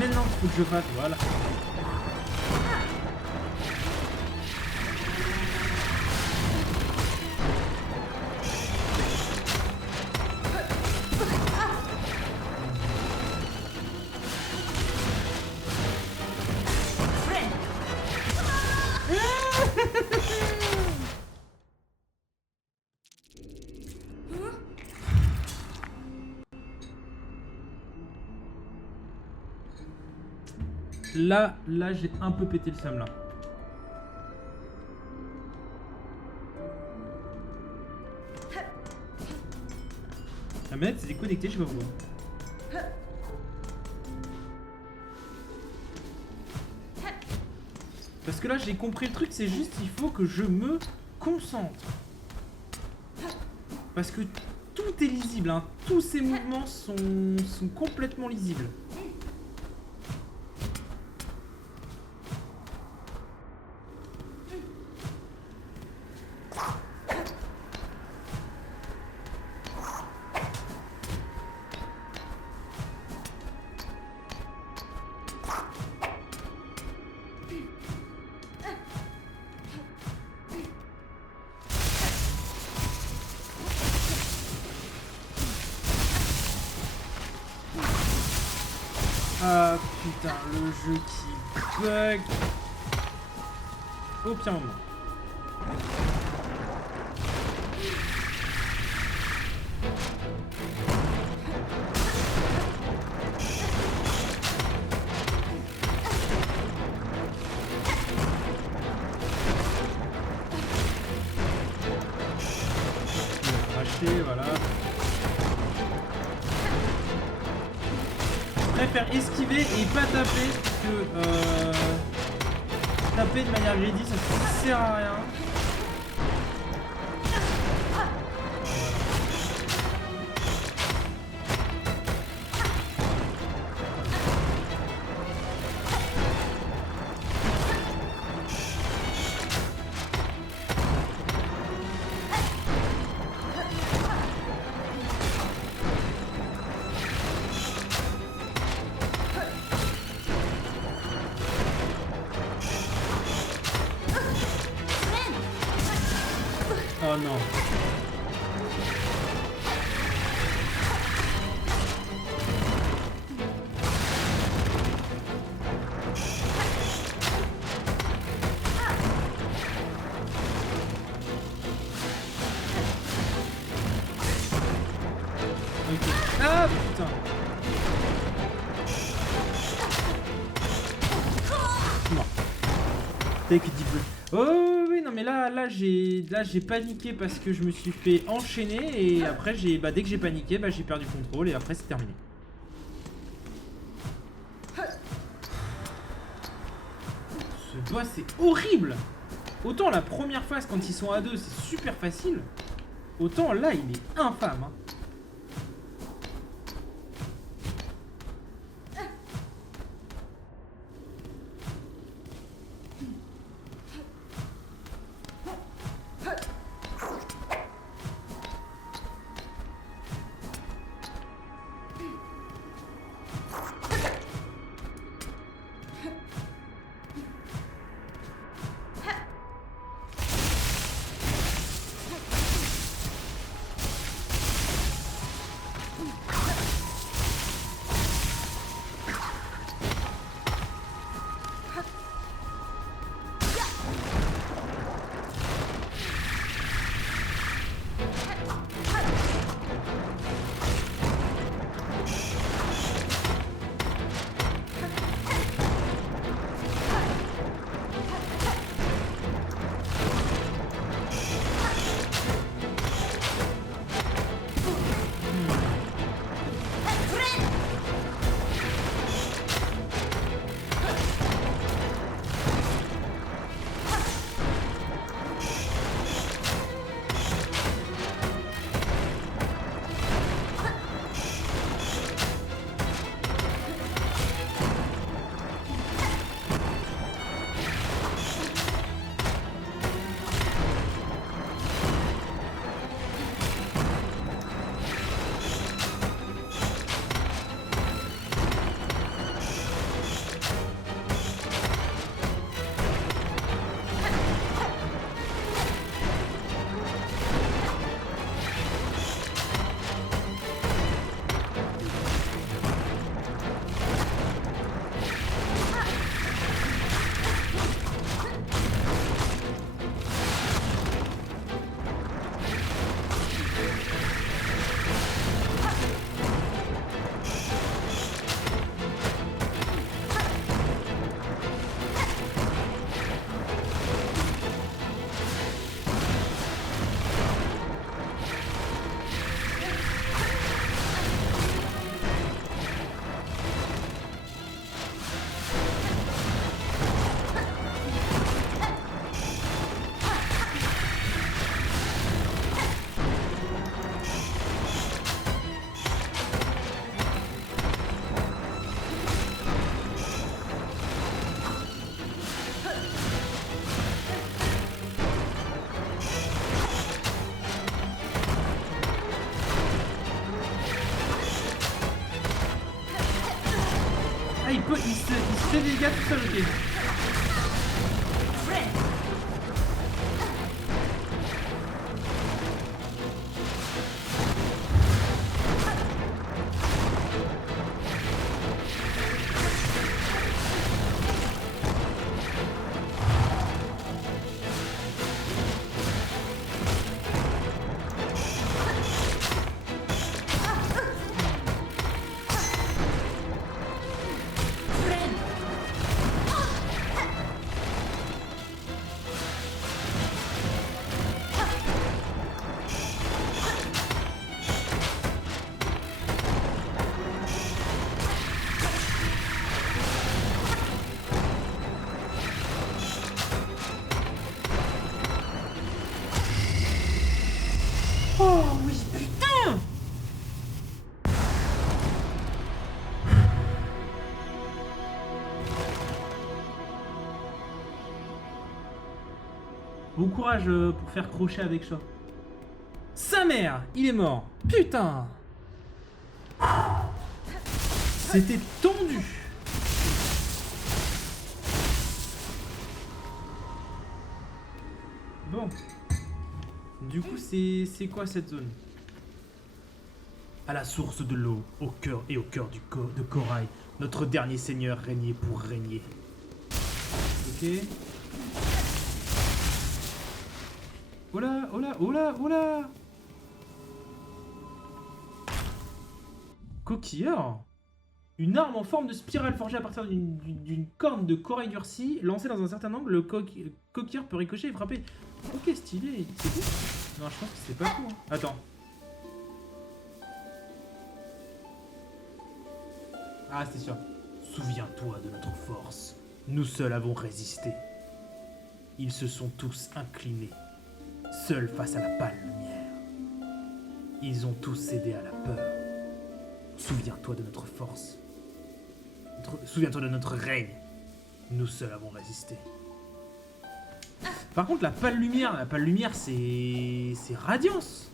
Maintenant qu'il faut que je fasse, voilà. Là, j'ai un peu pété le seum là. La manette c'est déconnecté, je sais pas pourquoi. Parce que là j'ai compris le truc, c'est juste il faut que je me concentre. Parce que tout est lisible, hein. Tous ces mouvements sont complètement lisibles. Ah putain, le jeu qui bug. Au pire moment. Voilà. Je préfère esquiver et pas taper que taper de manière greedy, ça sert à rien. Oh non. Ok. Ah putain. Non. Take deep breath. Oh oui, non mais là j'ai paniqué parce que je me suis fait enchaîner et après dès que j'ai paniqué, j'ai perdu le contrôle et après c'est terminé. Ce boss c'est horrible. Autant la première phase quand ils sont à deux c'est super facile, autant là il est infâme. Hein. il se fait des dégâts tout seul, ok. Bon courage pour faire crochet avec chat. Sa mère, il est mort. Putain. C'était tendu. Bon. Du coup, c'est quoi cette zone? À la source de l'eau, au cœur de Corail, notre dernier seigneur régnait pour régner. Ok. Oh là, oh là, oh là, oh là. Coquilleur. Une arme en forme de spirale forgée à partir d'une corne de corail durci, lancée dans un certain angle, le coquilleur peut ricocher et frapper. Ok, stylé. C'est tout? Non, je pense que c'est pas tout. Hein. Attends. Ah, c'est sûr. Souviens-toi de notre force. Nous seuls avons résisté. Ils se sont tous inclinés, seuls face à la pâle lumière. Ils ont tous cédé à la peur. Souviens-toi de notre force. Souviens-toi de notre règne. Nous seuls avons résisté. Par contre, la pâle lumière, c'est Radiance.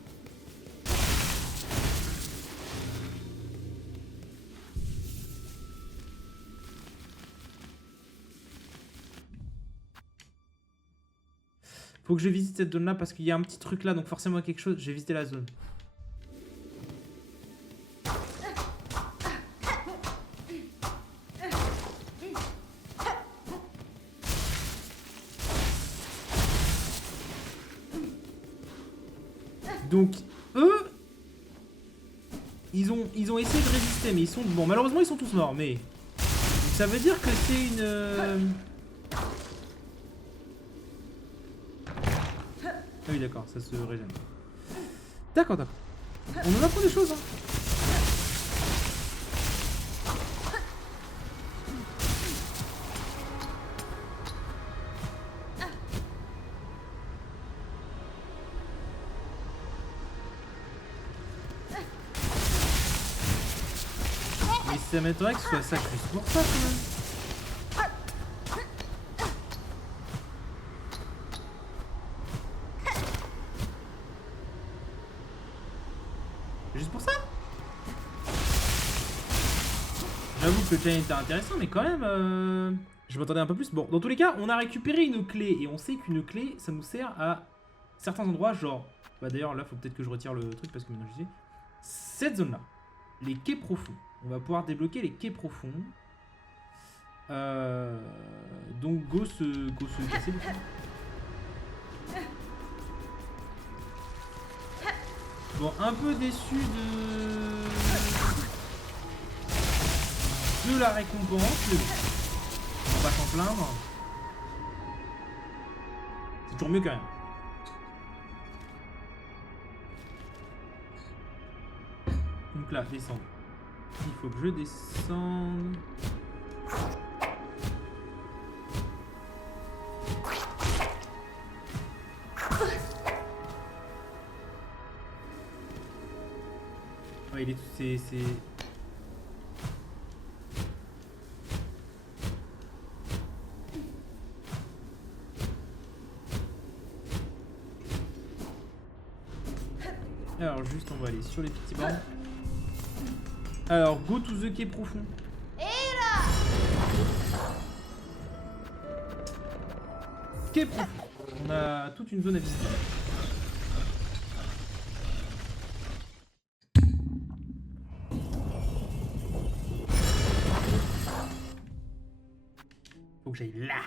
Faut que je visite cette zone là parce qu'il y a un petit truc là, donc forcément quelque chose. J'ai visité la zone. Donc, eux, ils ont essayé de résister, mais ils sont... Bon, malheureusement, ils sont tous morts, mais... Ça veut dire que c'est une... Ah oui, d'accord, ça se régène. D'accord, d'accord. On en apprend des choses, hein. Mais ça m'étonnerait que ce soit ça juste pour ça, quand même. Juste pour ça. J'avoue que le challenge était intéressant, mais quand même, je m'attendais un peu plus. Bon, dans tous les cas, on a récupéré une clé, et on sait qu'une clé, ça nous sert à certains endroits, genre... Bah d'ailleurs, là, faut peut-être que je retire le truc, parce que maintenant je sais. Cette zone-là, les quais profonds. On va pouvoir débloquer les quais profonds. Donc, go se casser, du coup. Bon, un peu déçu de la récompense, mais bon, on va s'en plaindre. C'est toujours mieux quand même. Donc là, descendre. Il faut que je descende. Ouais, il est... c'est... Alors juste on va aller sur les petits bancs. Alors go to the quai profond. Quai profond. On a toute une zone à visiter. Faut que j'aille là.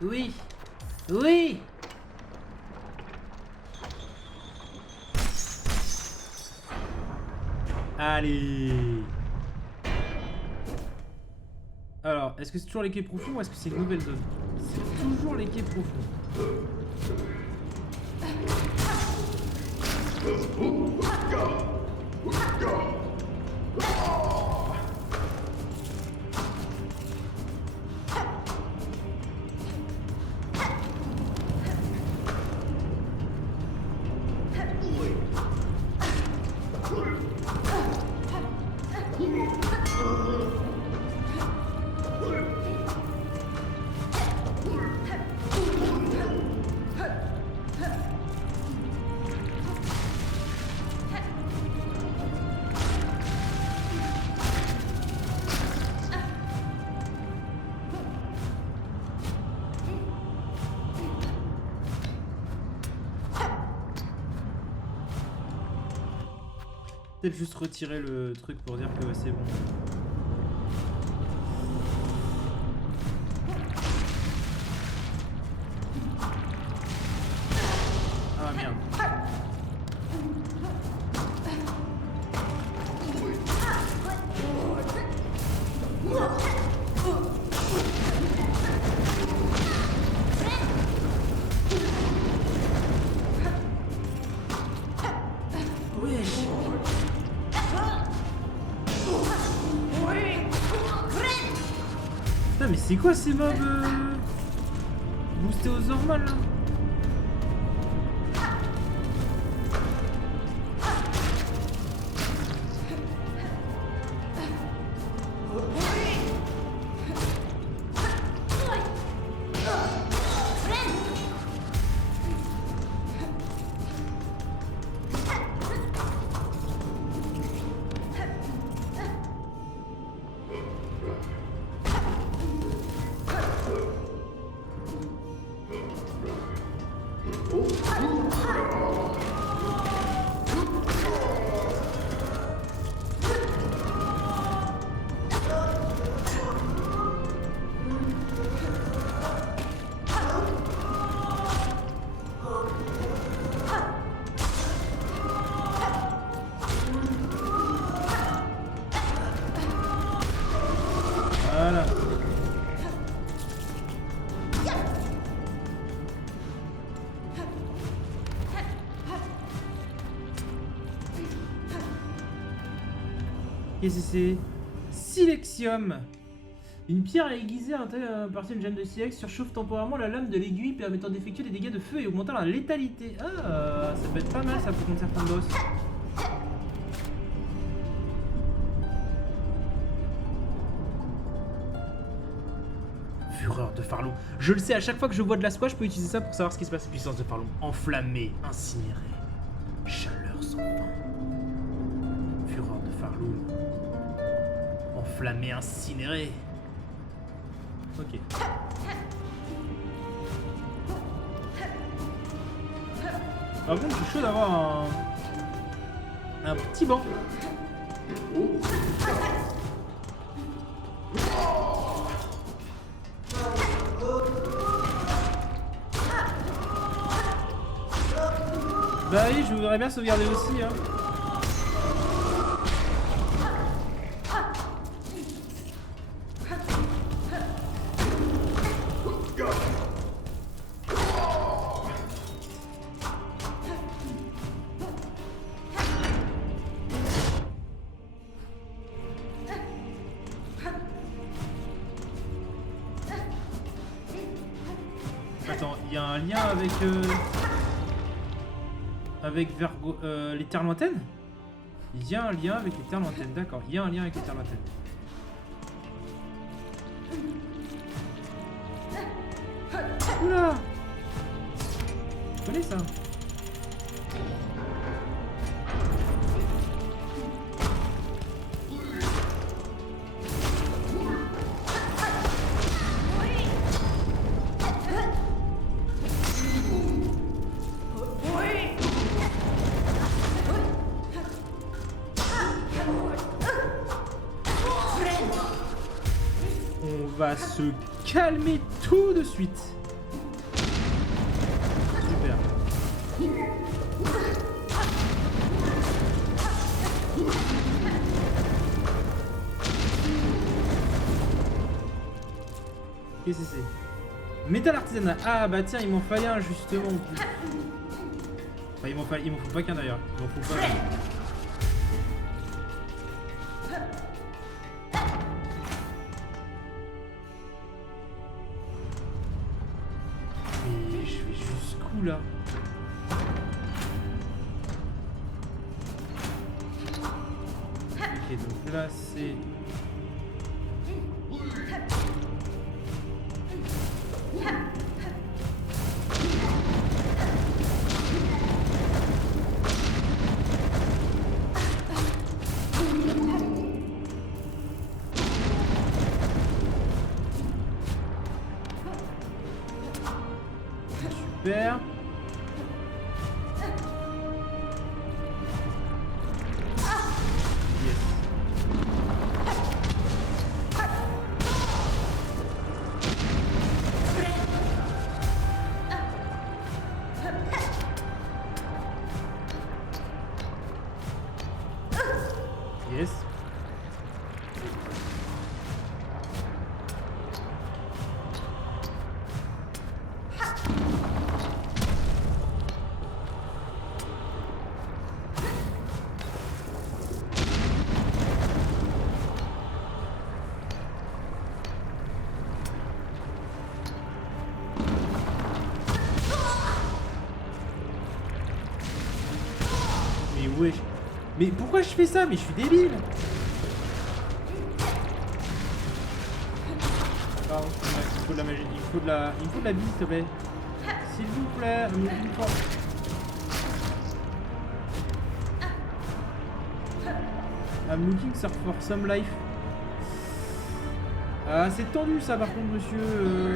Oui. Oui. Allez. Alors, est-ce que c'est toujours les quais profonds ou est-ce que c'est une nouvelle zone? C'est toujours les quais profonds. Peut-être juste retirer le truc pour dire que c'est bon. Ah merde. Putain, mais c'est quoi ces mobs boostés aux hormones là? Voilà. Qu'est-ce que c'est? Silexium. Une pierre aiguisée à partir d'une gemme de silex surchauffe temporairement la lame de l'aiguille permettant d'effectuer des dégâts de feu et augmentant la létalité. Ah, ça peut être pas mal ça pour contre certains boss. Fureur de Farloum. Je le sais, à chaque fois que je vois de la soie, je peux utiliser ça pour savoir ce qui se passe. Puissance de Farloum. Enflammé, incinéré. Chaleur sans fin. Fureur de Farloum. Enflammé, incinéré. Ok. Par contre, je suis chaud d'avoir un petit banc. Bah oui, je voudrais bien sauvegarder aussi, hein. Attends, il y a un lien avec les terres lointaines? Il y a un lien avec les terres lointaines, d'accord. Il y a un lien avec les terres lointaines. Oula! Je connais ça. On va se calmer tout de suite. Super. Qu'est-ce que c'est? Métal artisanat. Ah bah tiens, il m'en fallait un justement. Enfin, il m'en faut pas qu'un d'ailleurs. Il m'en faut pas qu'un. Mais je vais jusqu'où là? Ok, donc là c'est... Super. Yes. Mais wesh. Mais pourquoi je fais ça? Mais je suis débile. Pardon, il me faut de la magie. Il me faut de la bille, s'il te plaît. S'il vous plaît, une fois. I'm looking for some life. Ah, c'est tendu ça par contre, monsieur.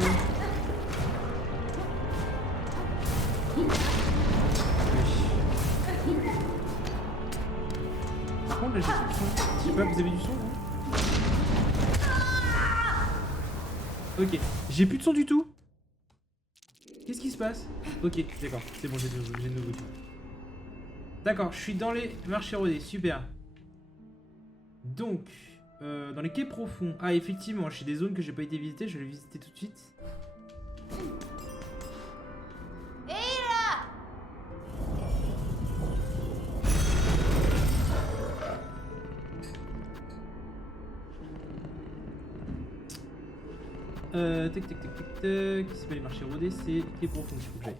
Par contre, là j'ai plus de son. Je sais pas, vous avez du son vous? Ok, j'ai plus de son du tout. Qu'est-ce qui se passe? Ok, d'accord, c'est bon, j'ai de nouveau tout. D'accord, je suis dans les marchés rodés, super. Donc, dans les quais profonds. Ah, effectivement, je suis des zones que j'ai pas été visiter, je vais les visiter tout de suite. Tac. C'est pas les marchés rodés, c'est quais profonds qu'il faut que j'aille.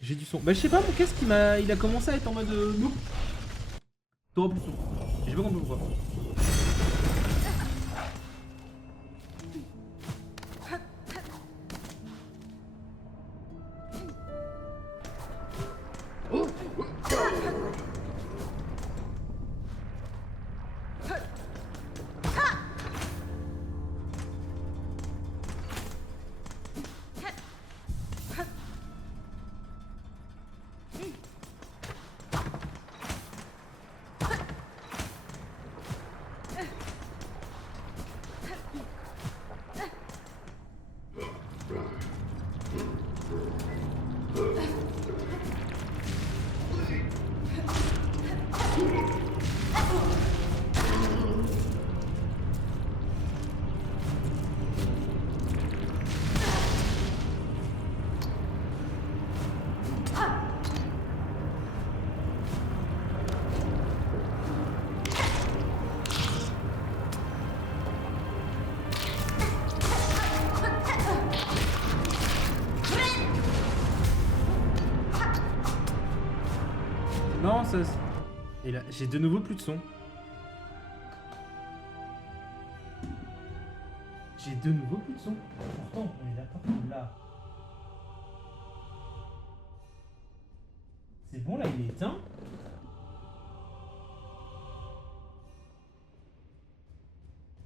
J'ai du son. Bah, je sais pas, mon casque il a commencé à être en mode non. T'auras plus de son. J'ai pas compris pourquoi. Non, ça... Et là, j'ai de nouveau plus de son. J'ai de nouveau plus de son. Pourtant, on est d'accord là. C'est bon, là, il est éteint.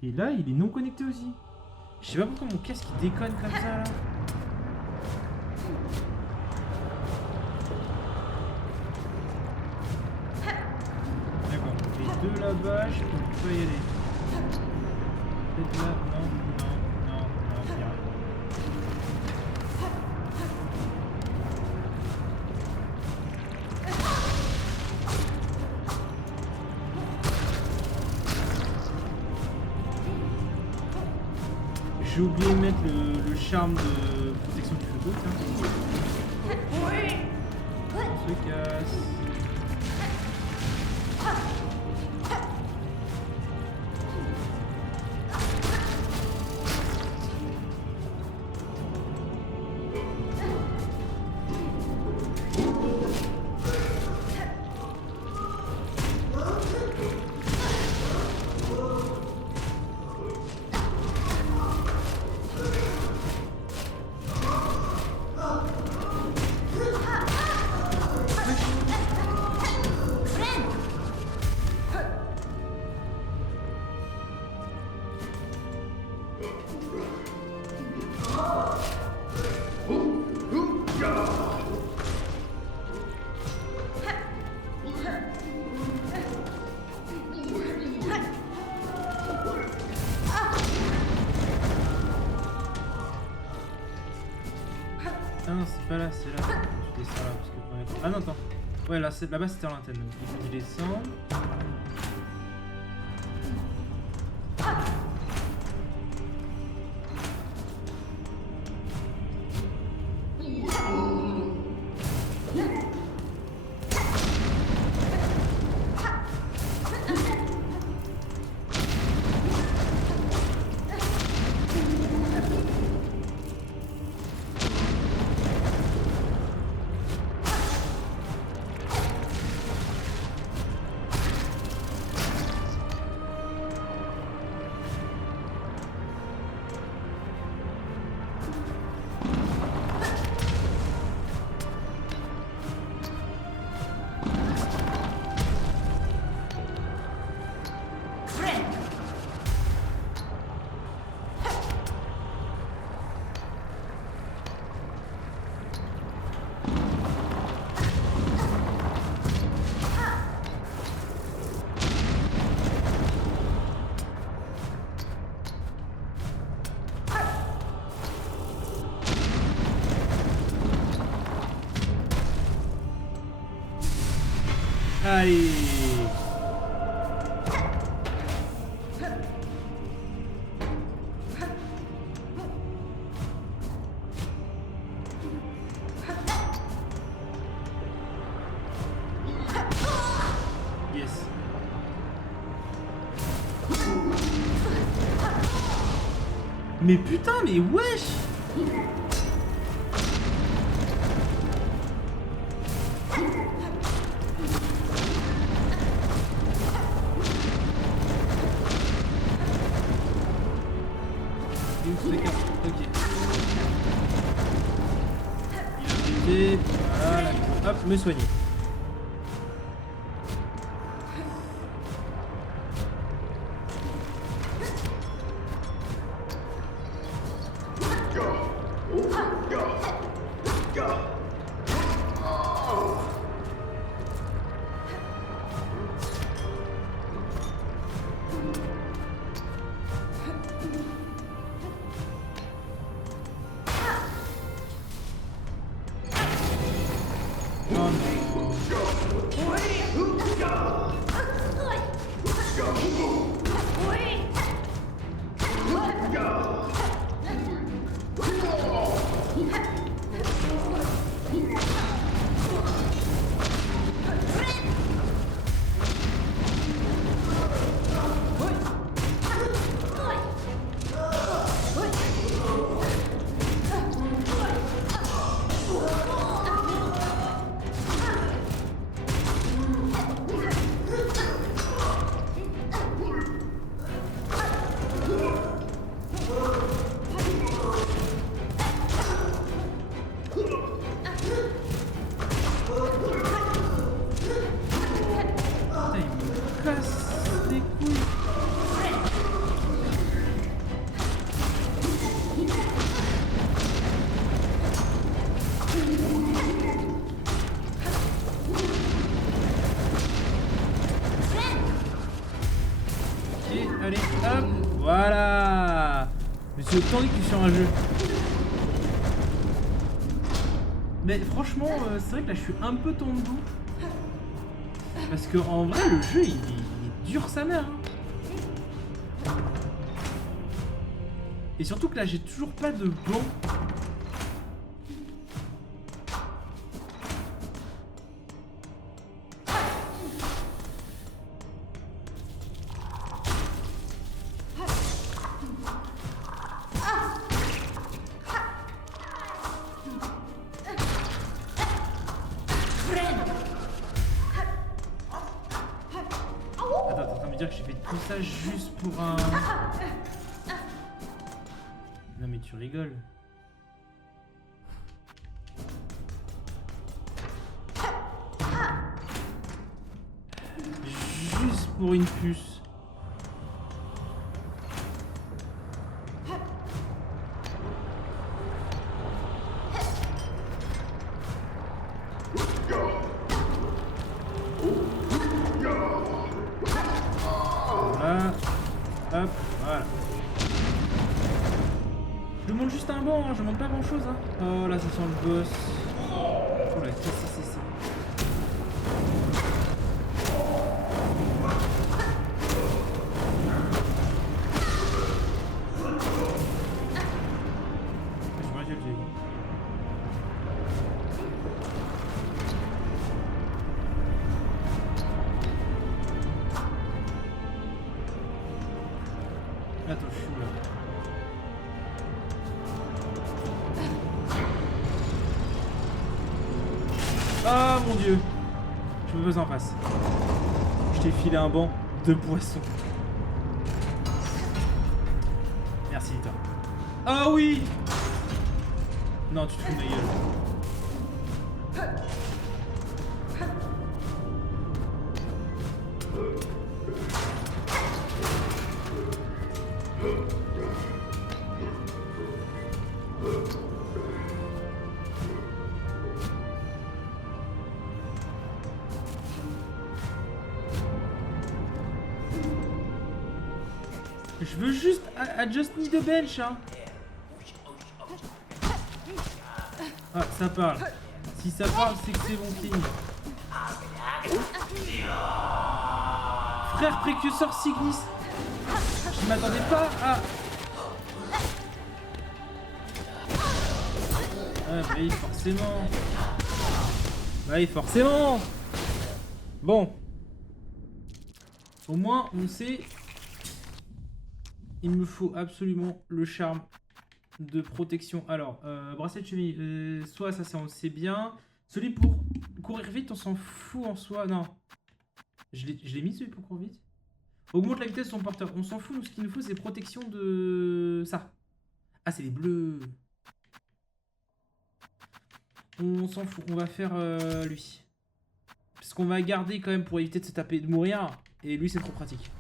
Et là, il est non connecté aussi. Je sais pas pourquoi mon casque il déconne comme ça, là. De là-bas, je peux pas y aller. Peut-être là, non, il y a rien. J'ai oublié de mettre le charme de protection du feu. On se casse. Ah non, c'est pas là, c'est là. Je descends là parce que... Ah non, attends. Ouais, là-bas c'était en l'antenne, donc il faut que je descende. Allez. Yes. Mais putain, mais wesh. Voilà, hop, me soigner. Allez, hop, voilà. Mais c'est autant dit que sur un jeu. Mais franchement, c'est vrai que là je suis un peu tombé debout. Parce que en vrai, le jeu il est dur sa mère. Hein. Et surtout que là, j'ai toujours pas de banc. Dire que j'ai fait tout ça juste pour un... Non mais tu rigoles. Juste pour une puce. Hop, voilà. Je monte juste un banc, hein, je monte pas grand chose. Hein. Oh là, ça sent le boss. Oh là, c'est. Je vois, j'ai. Attends, je suis où là? Ah mon dieu! Je me fais en face. Je t'ai filé un banc de poisson. Merci toi. Ah oui! Non, tu te fous de ma gueule. Je veux juste I just need a bench, hein. Ah, ça parle. Si ça parle, c'est que c'est bon signe. Frère précurseur Cygnus. Je m'attendais pas à... Ah, bah oui, forcément. Bah oui, forcément. Bon. Au moins, on sait... Il me faut absolument le charme de protection. Alors, bracelet de cheville. Soit ça, on sait bien. Celui pour courir vite, on s'en fout en soi. Non. Je l'ai mis celui pour courir vite. Augmente la vitesse de son porteur. On s'en fout. Nous, ce qu'il nous faut, c'est protection de ça. Ah, c'est les bleus. On s'en fout. On va faire lui. Parce qu'on va garder quand même pour éviter de se taper, de mourir. Et lui, c'est trop pratique.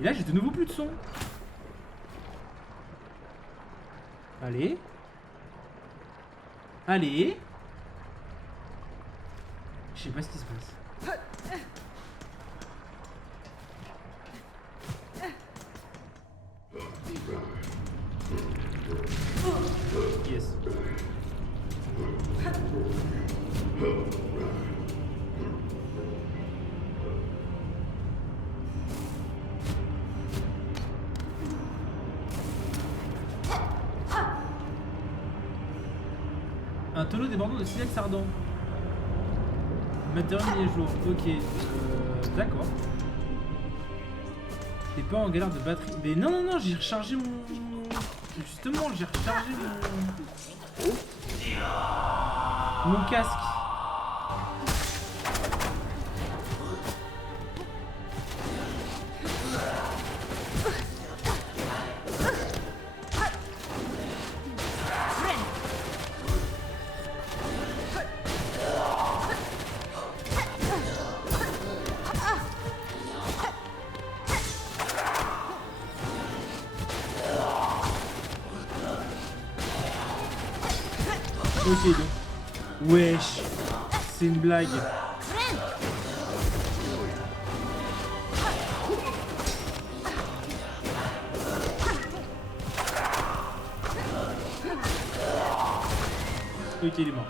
Et là, j'ai de nouveau plus de son. Allez. Allez. Je sais pas ce qui se passe. Yes. Un tonneau débordant de silex ardent. Matériau mis à jour. Ok. D'accord. T'es pas en galère de batterie. Mais non, non, non, j'ai rechargé mon... Justement, j'ai rechargé mon casque. Ok, donc. Wesh. C'est une blague. Ok, il est mort.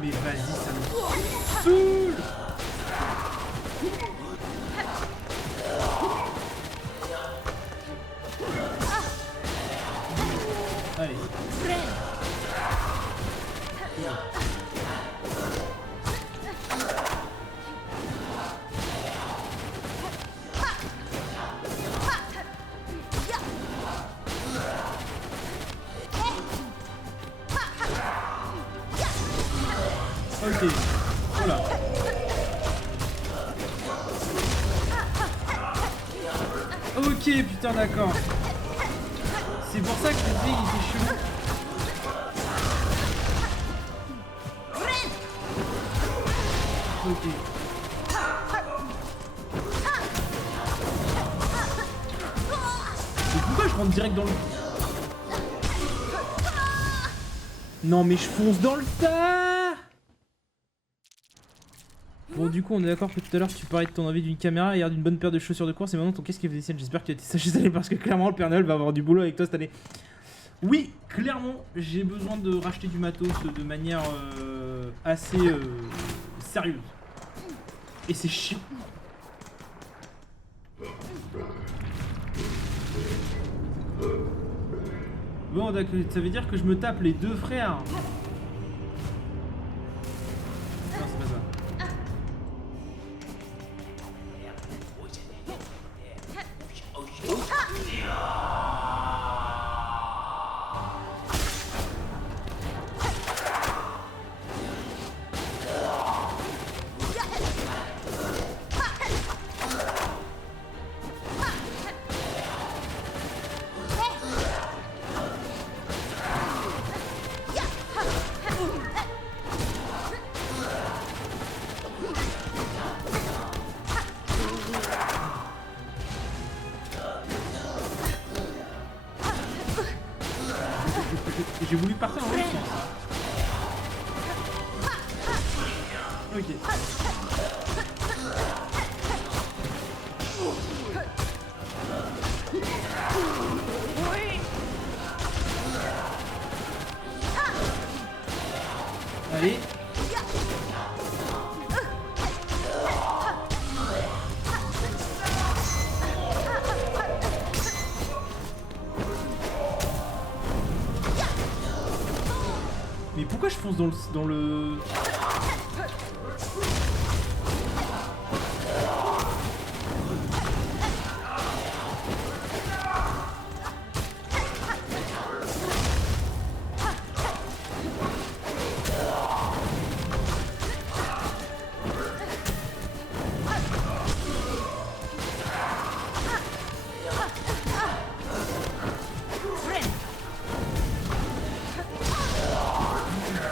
Mais vas-y, ça me saoule. Allez. Ok, voilà. Ok, putain, d'accord. C'est pour ça que le il était chelou. Ok. Mais pourquoi je rentre direct dans le... Non mais je fonce dans le tas. Bon du coup on est d'accord que tout à l'heure tu parlais de ton envie d'une caméra et d'une bonne paire de chaussures de course et maintenant ton casque FD Sienne. J'espère que tu as été sage cette année parce que clairement le Père Noël va avoir du boulot avec toi cette année. Oui, clairement j'ai besoin de racheter du matos de manière assez sérieuse. Et c'est chiant. Bon d'accord, ça veut dire que je me tape les deux frères. Non c'est pas ça. J'ai voulu partir dans l'autre sens. Ok. Allez. Mais pourquoi je fonce dans le...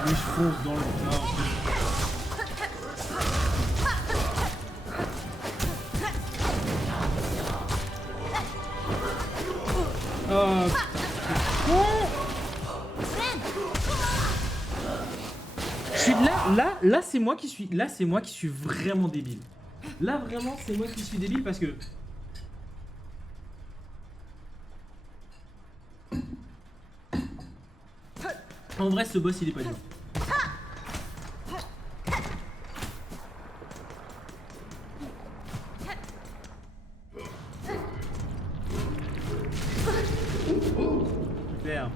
Mais je fonce dans le... Non. Oh, je suis là c'est moi qui suis vraiment débile. Là vraiment c'est moi qui suis débile parce que en vrai ce boss il est pas dur. Super.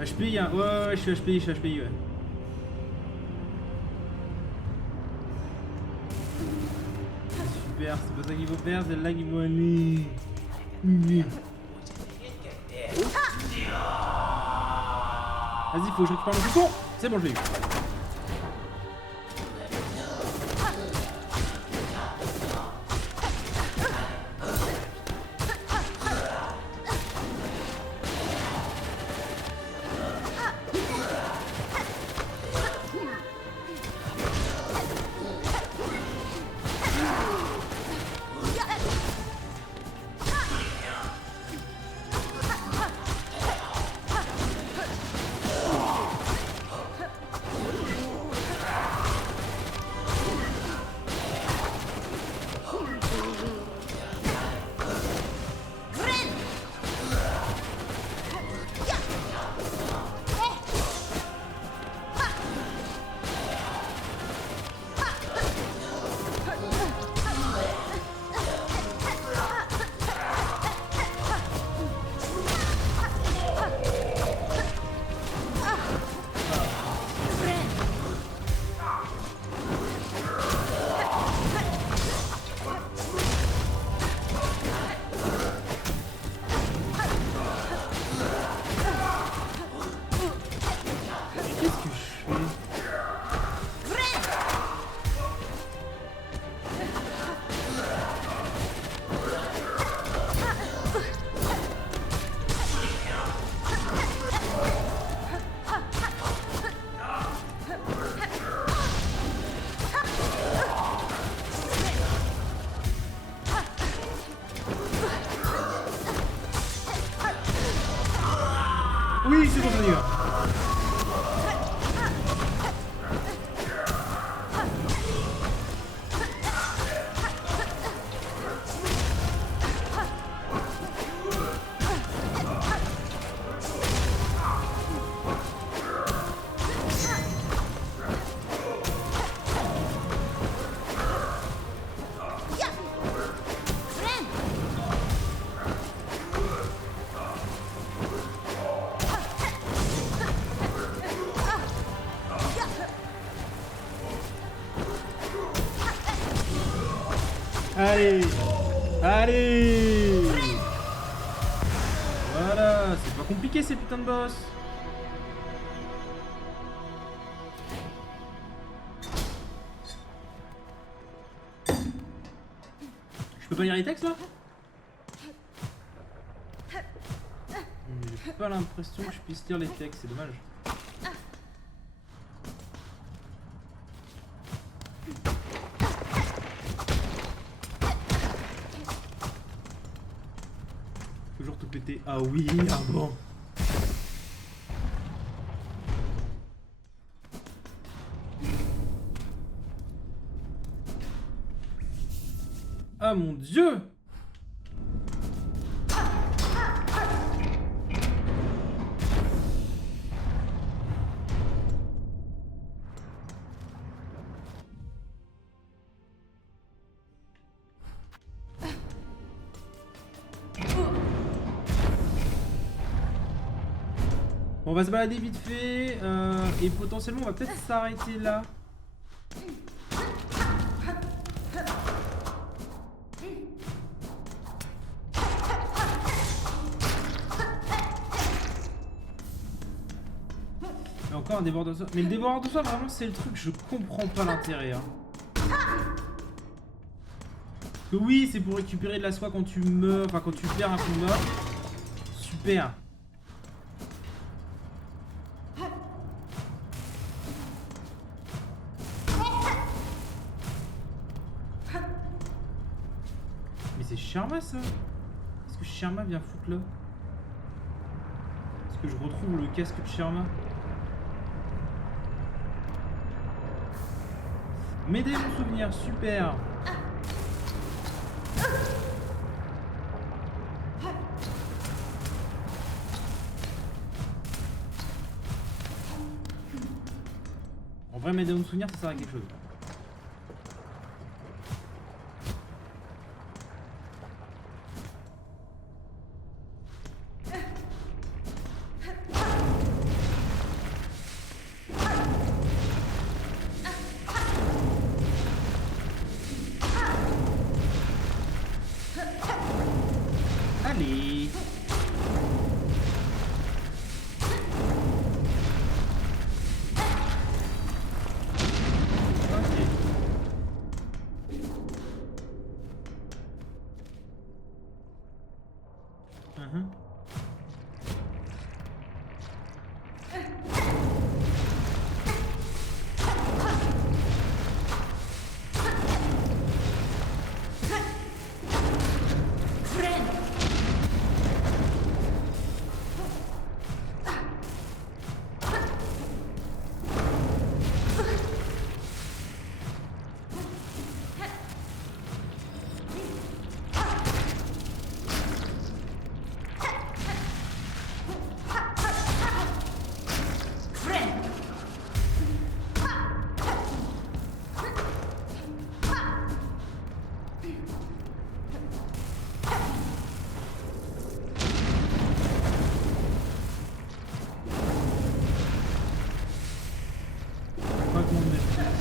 HPI hein. Ouais, je suis HPI, ouais. Super, c'est pas ça qu'il faut faire, c'est là qu'il faut aller. Vas-y, faut que je récupère mon bouton. C'est bon, je l'ai eu. fais? Oui, c'est bon, on y va. Allez, allez. Voilà, c'est pas compliqué ces putains de boss. Je peux pas lire les textes là? J'ai pas l'impression que je puisse lire les textes, c'est dommage. Toujours tout pété. Ah oui, ah bon. Ah mon Dieu! On va se balader vite fait et potentiellement on va peut-être s'arrêter là. Et encore un dévoreur de soif. Mais le dévoreur de soif vraiment c'est le truc, je comprends pas l'intérêt. Hein. Que oui c'est pour récupérer de la soie quand tu meurs, enfin quand tu perds un coup de mort. Super. C'est Sherma ça? Est-ce que Sherma vient foutre là? Est-ce que je retrouve le casque de Sherma? M'aider mon souvenir, super! En vrai, m'aider mon souvenir, ça sert à quelque chose. Allez.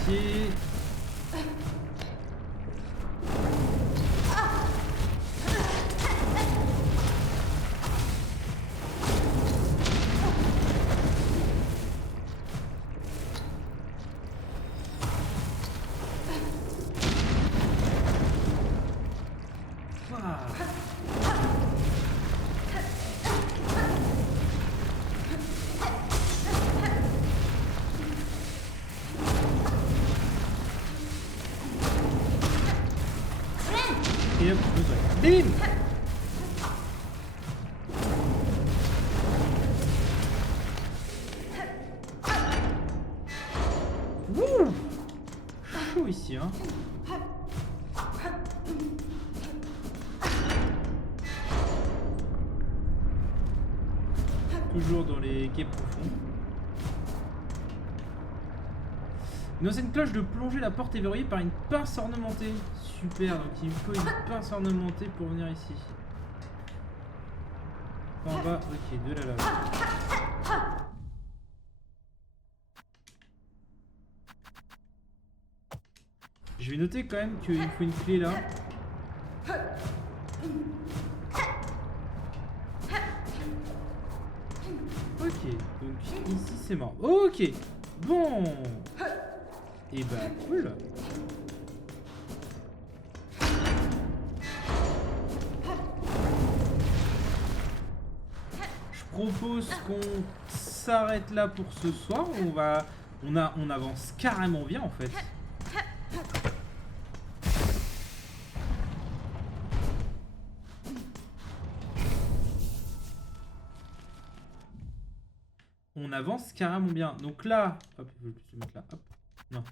pied. Et hop, bim. Wouh. Chaud ici, hein. Toujours dans les quais profonds. Une ancienne cloche de plongée, la porte est verrouillée par une pince ornementée. Super, donc il me faut une pince ornementée pour venir ici. En bas, ok, de la lave. Je vais noter quand même qu'il me faut une clé là. Ok, donc ici c'est mort. Ok, bon. Et bah cool. Je propose qu'on s'arrête là pour ce soir. On avance carrément bien en fait. On avance carrément bien. Donc là, hop, je vais le mettre là. Hop, non.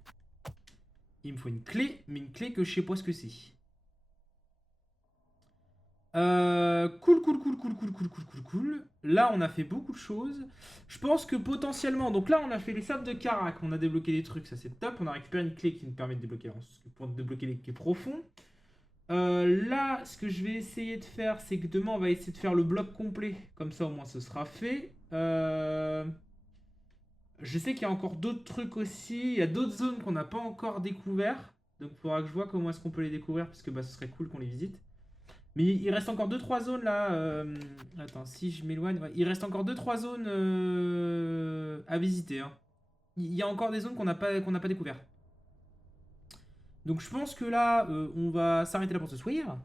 Il me faut une clé, mais une clé que je sais pas ce que c'est. Cool. Là, on a fait beaucoup de choses. Je pense que potentiellement... Donc là, on a fait les sables de Karak. On a débloqué des trucs, ça c'est top. On a récupéré une clé qui nous permet de débloquer, pour débloquer les quais profonds. Là, ce que je vais essayer de faire, c'est que demain, on va essayer de faire le bloc complet. Comme ça, au moins, ce sera fait. Je sais qu'il y a encore d'autres trucs aussi. Il y a d'autres zones qu'on n'a pas encore découvert. Donc il faudra que je vois comment est-ce qu'on peut les découvrir. Parce que bah, ce serait cool qu'on les visite. Mais il reste encore 2-3 zones là. Attends, si je m'éloigne. Ouais, il reste encore 2-3 zones à visiter. Hein. Il y a encore des zones qu'on n'a pas découvertes. Donc je pense que là, on va s'arrêter là pour ce soir.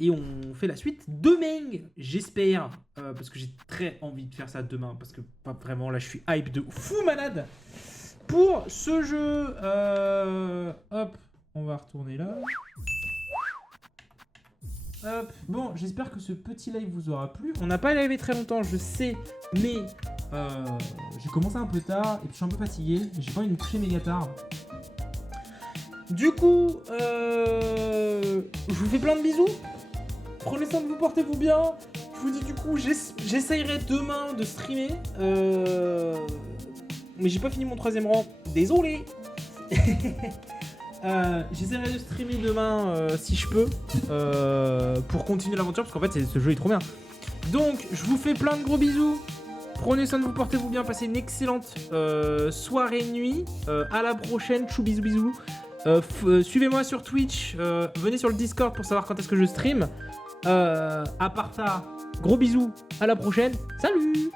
Et on fait la suite demain, j'espère. Parce que j'ai très envie de faire ça demain. Parce que pas vraiment, là je suis hype de fou malade pour ce jeu. Hop, on va retourner là. Hop. Bon, j'espère que ce petit live vous aura plu. On n'a pas live très longtemps, je sais. Mais j'ai commencé un peu tard. Et puis je suis un peu fatigué. J'ai pas envie de me coucher méga tard. Du coup, je vous fais plein de bisous. Prenez soin de vous, portez-vous bien. Je vous dis du coup, j'essayerai demain de streamer. Mais j'ai pas fini mon 3ème rang. Désolé. J'essaierai de streamer demain si je peux. Pour continuer l'aventure. Parce qu'en fait, ce jeu est trop bien. Donc, je vous fais plein de gros bisous. Prenez soin de vous, portez-vous bien. Passez une excellente soirée, nuit. À la prochaine. Chou, bisous, bisous. Suivez-moi sur Twitch, venez sur le Discord pour savoir quand est-ce que je stream. À part ça, gros bisous, à la prochaine, salut!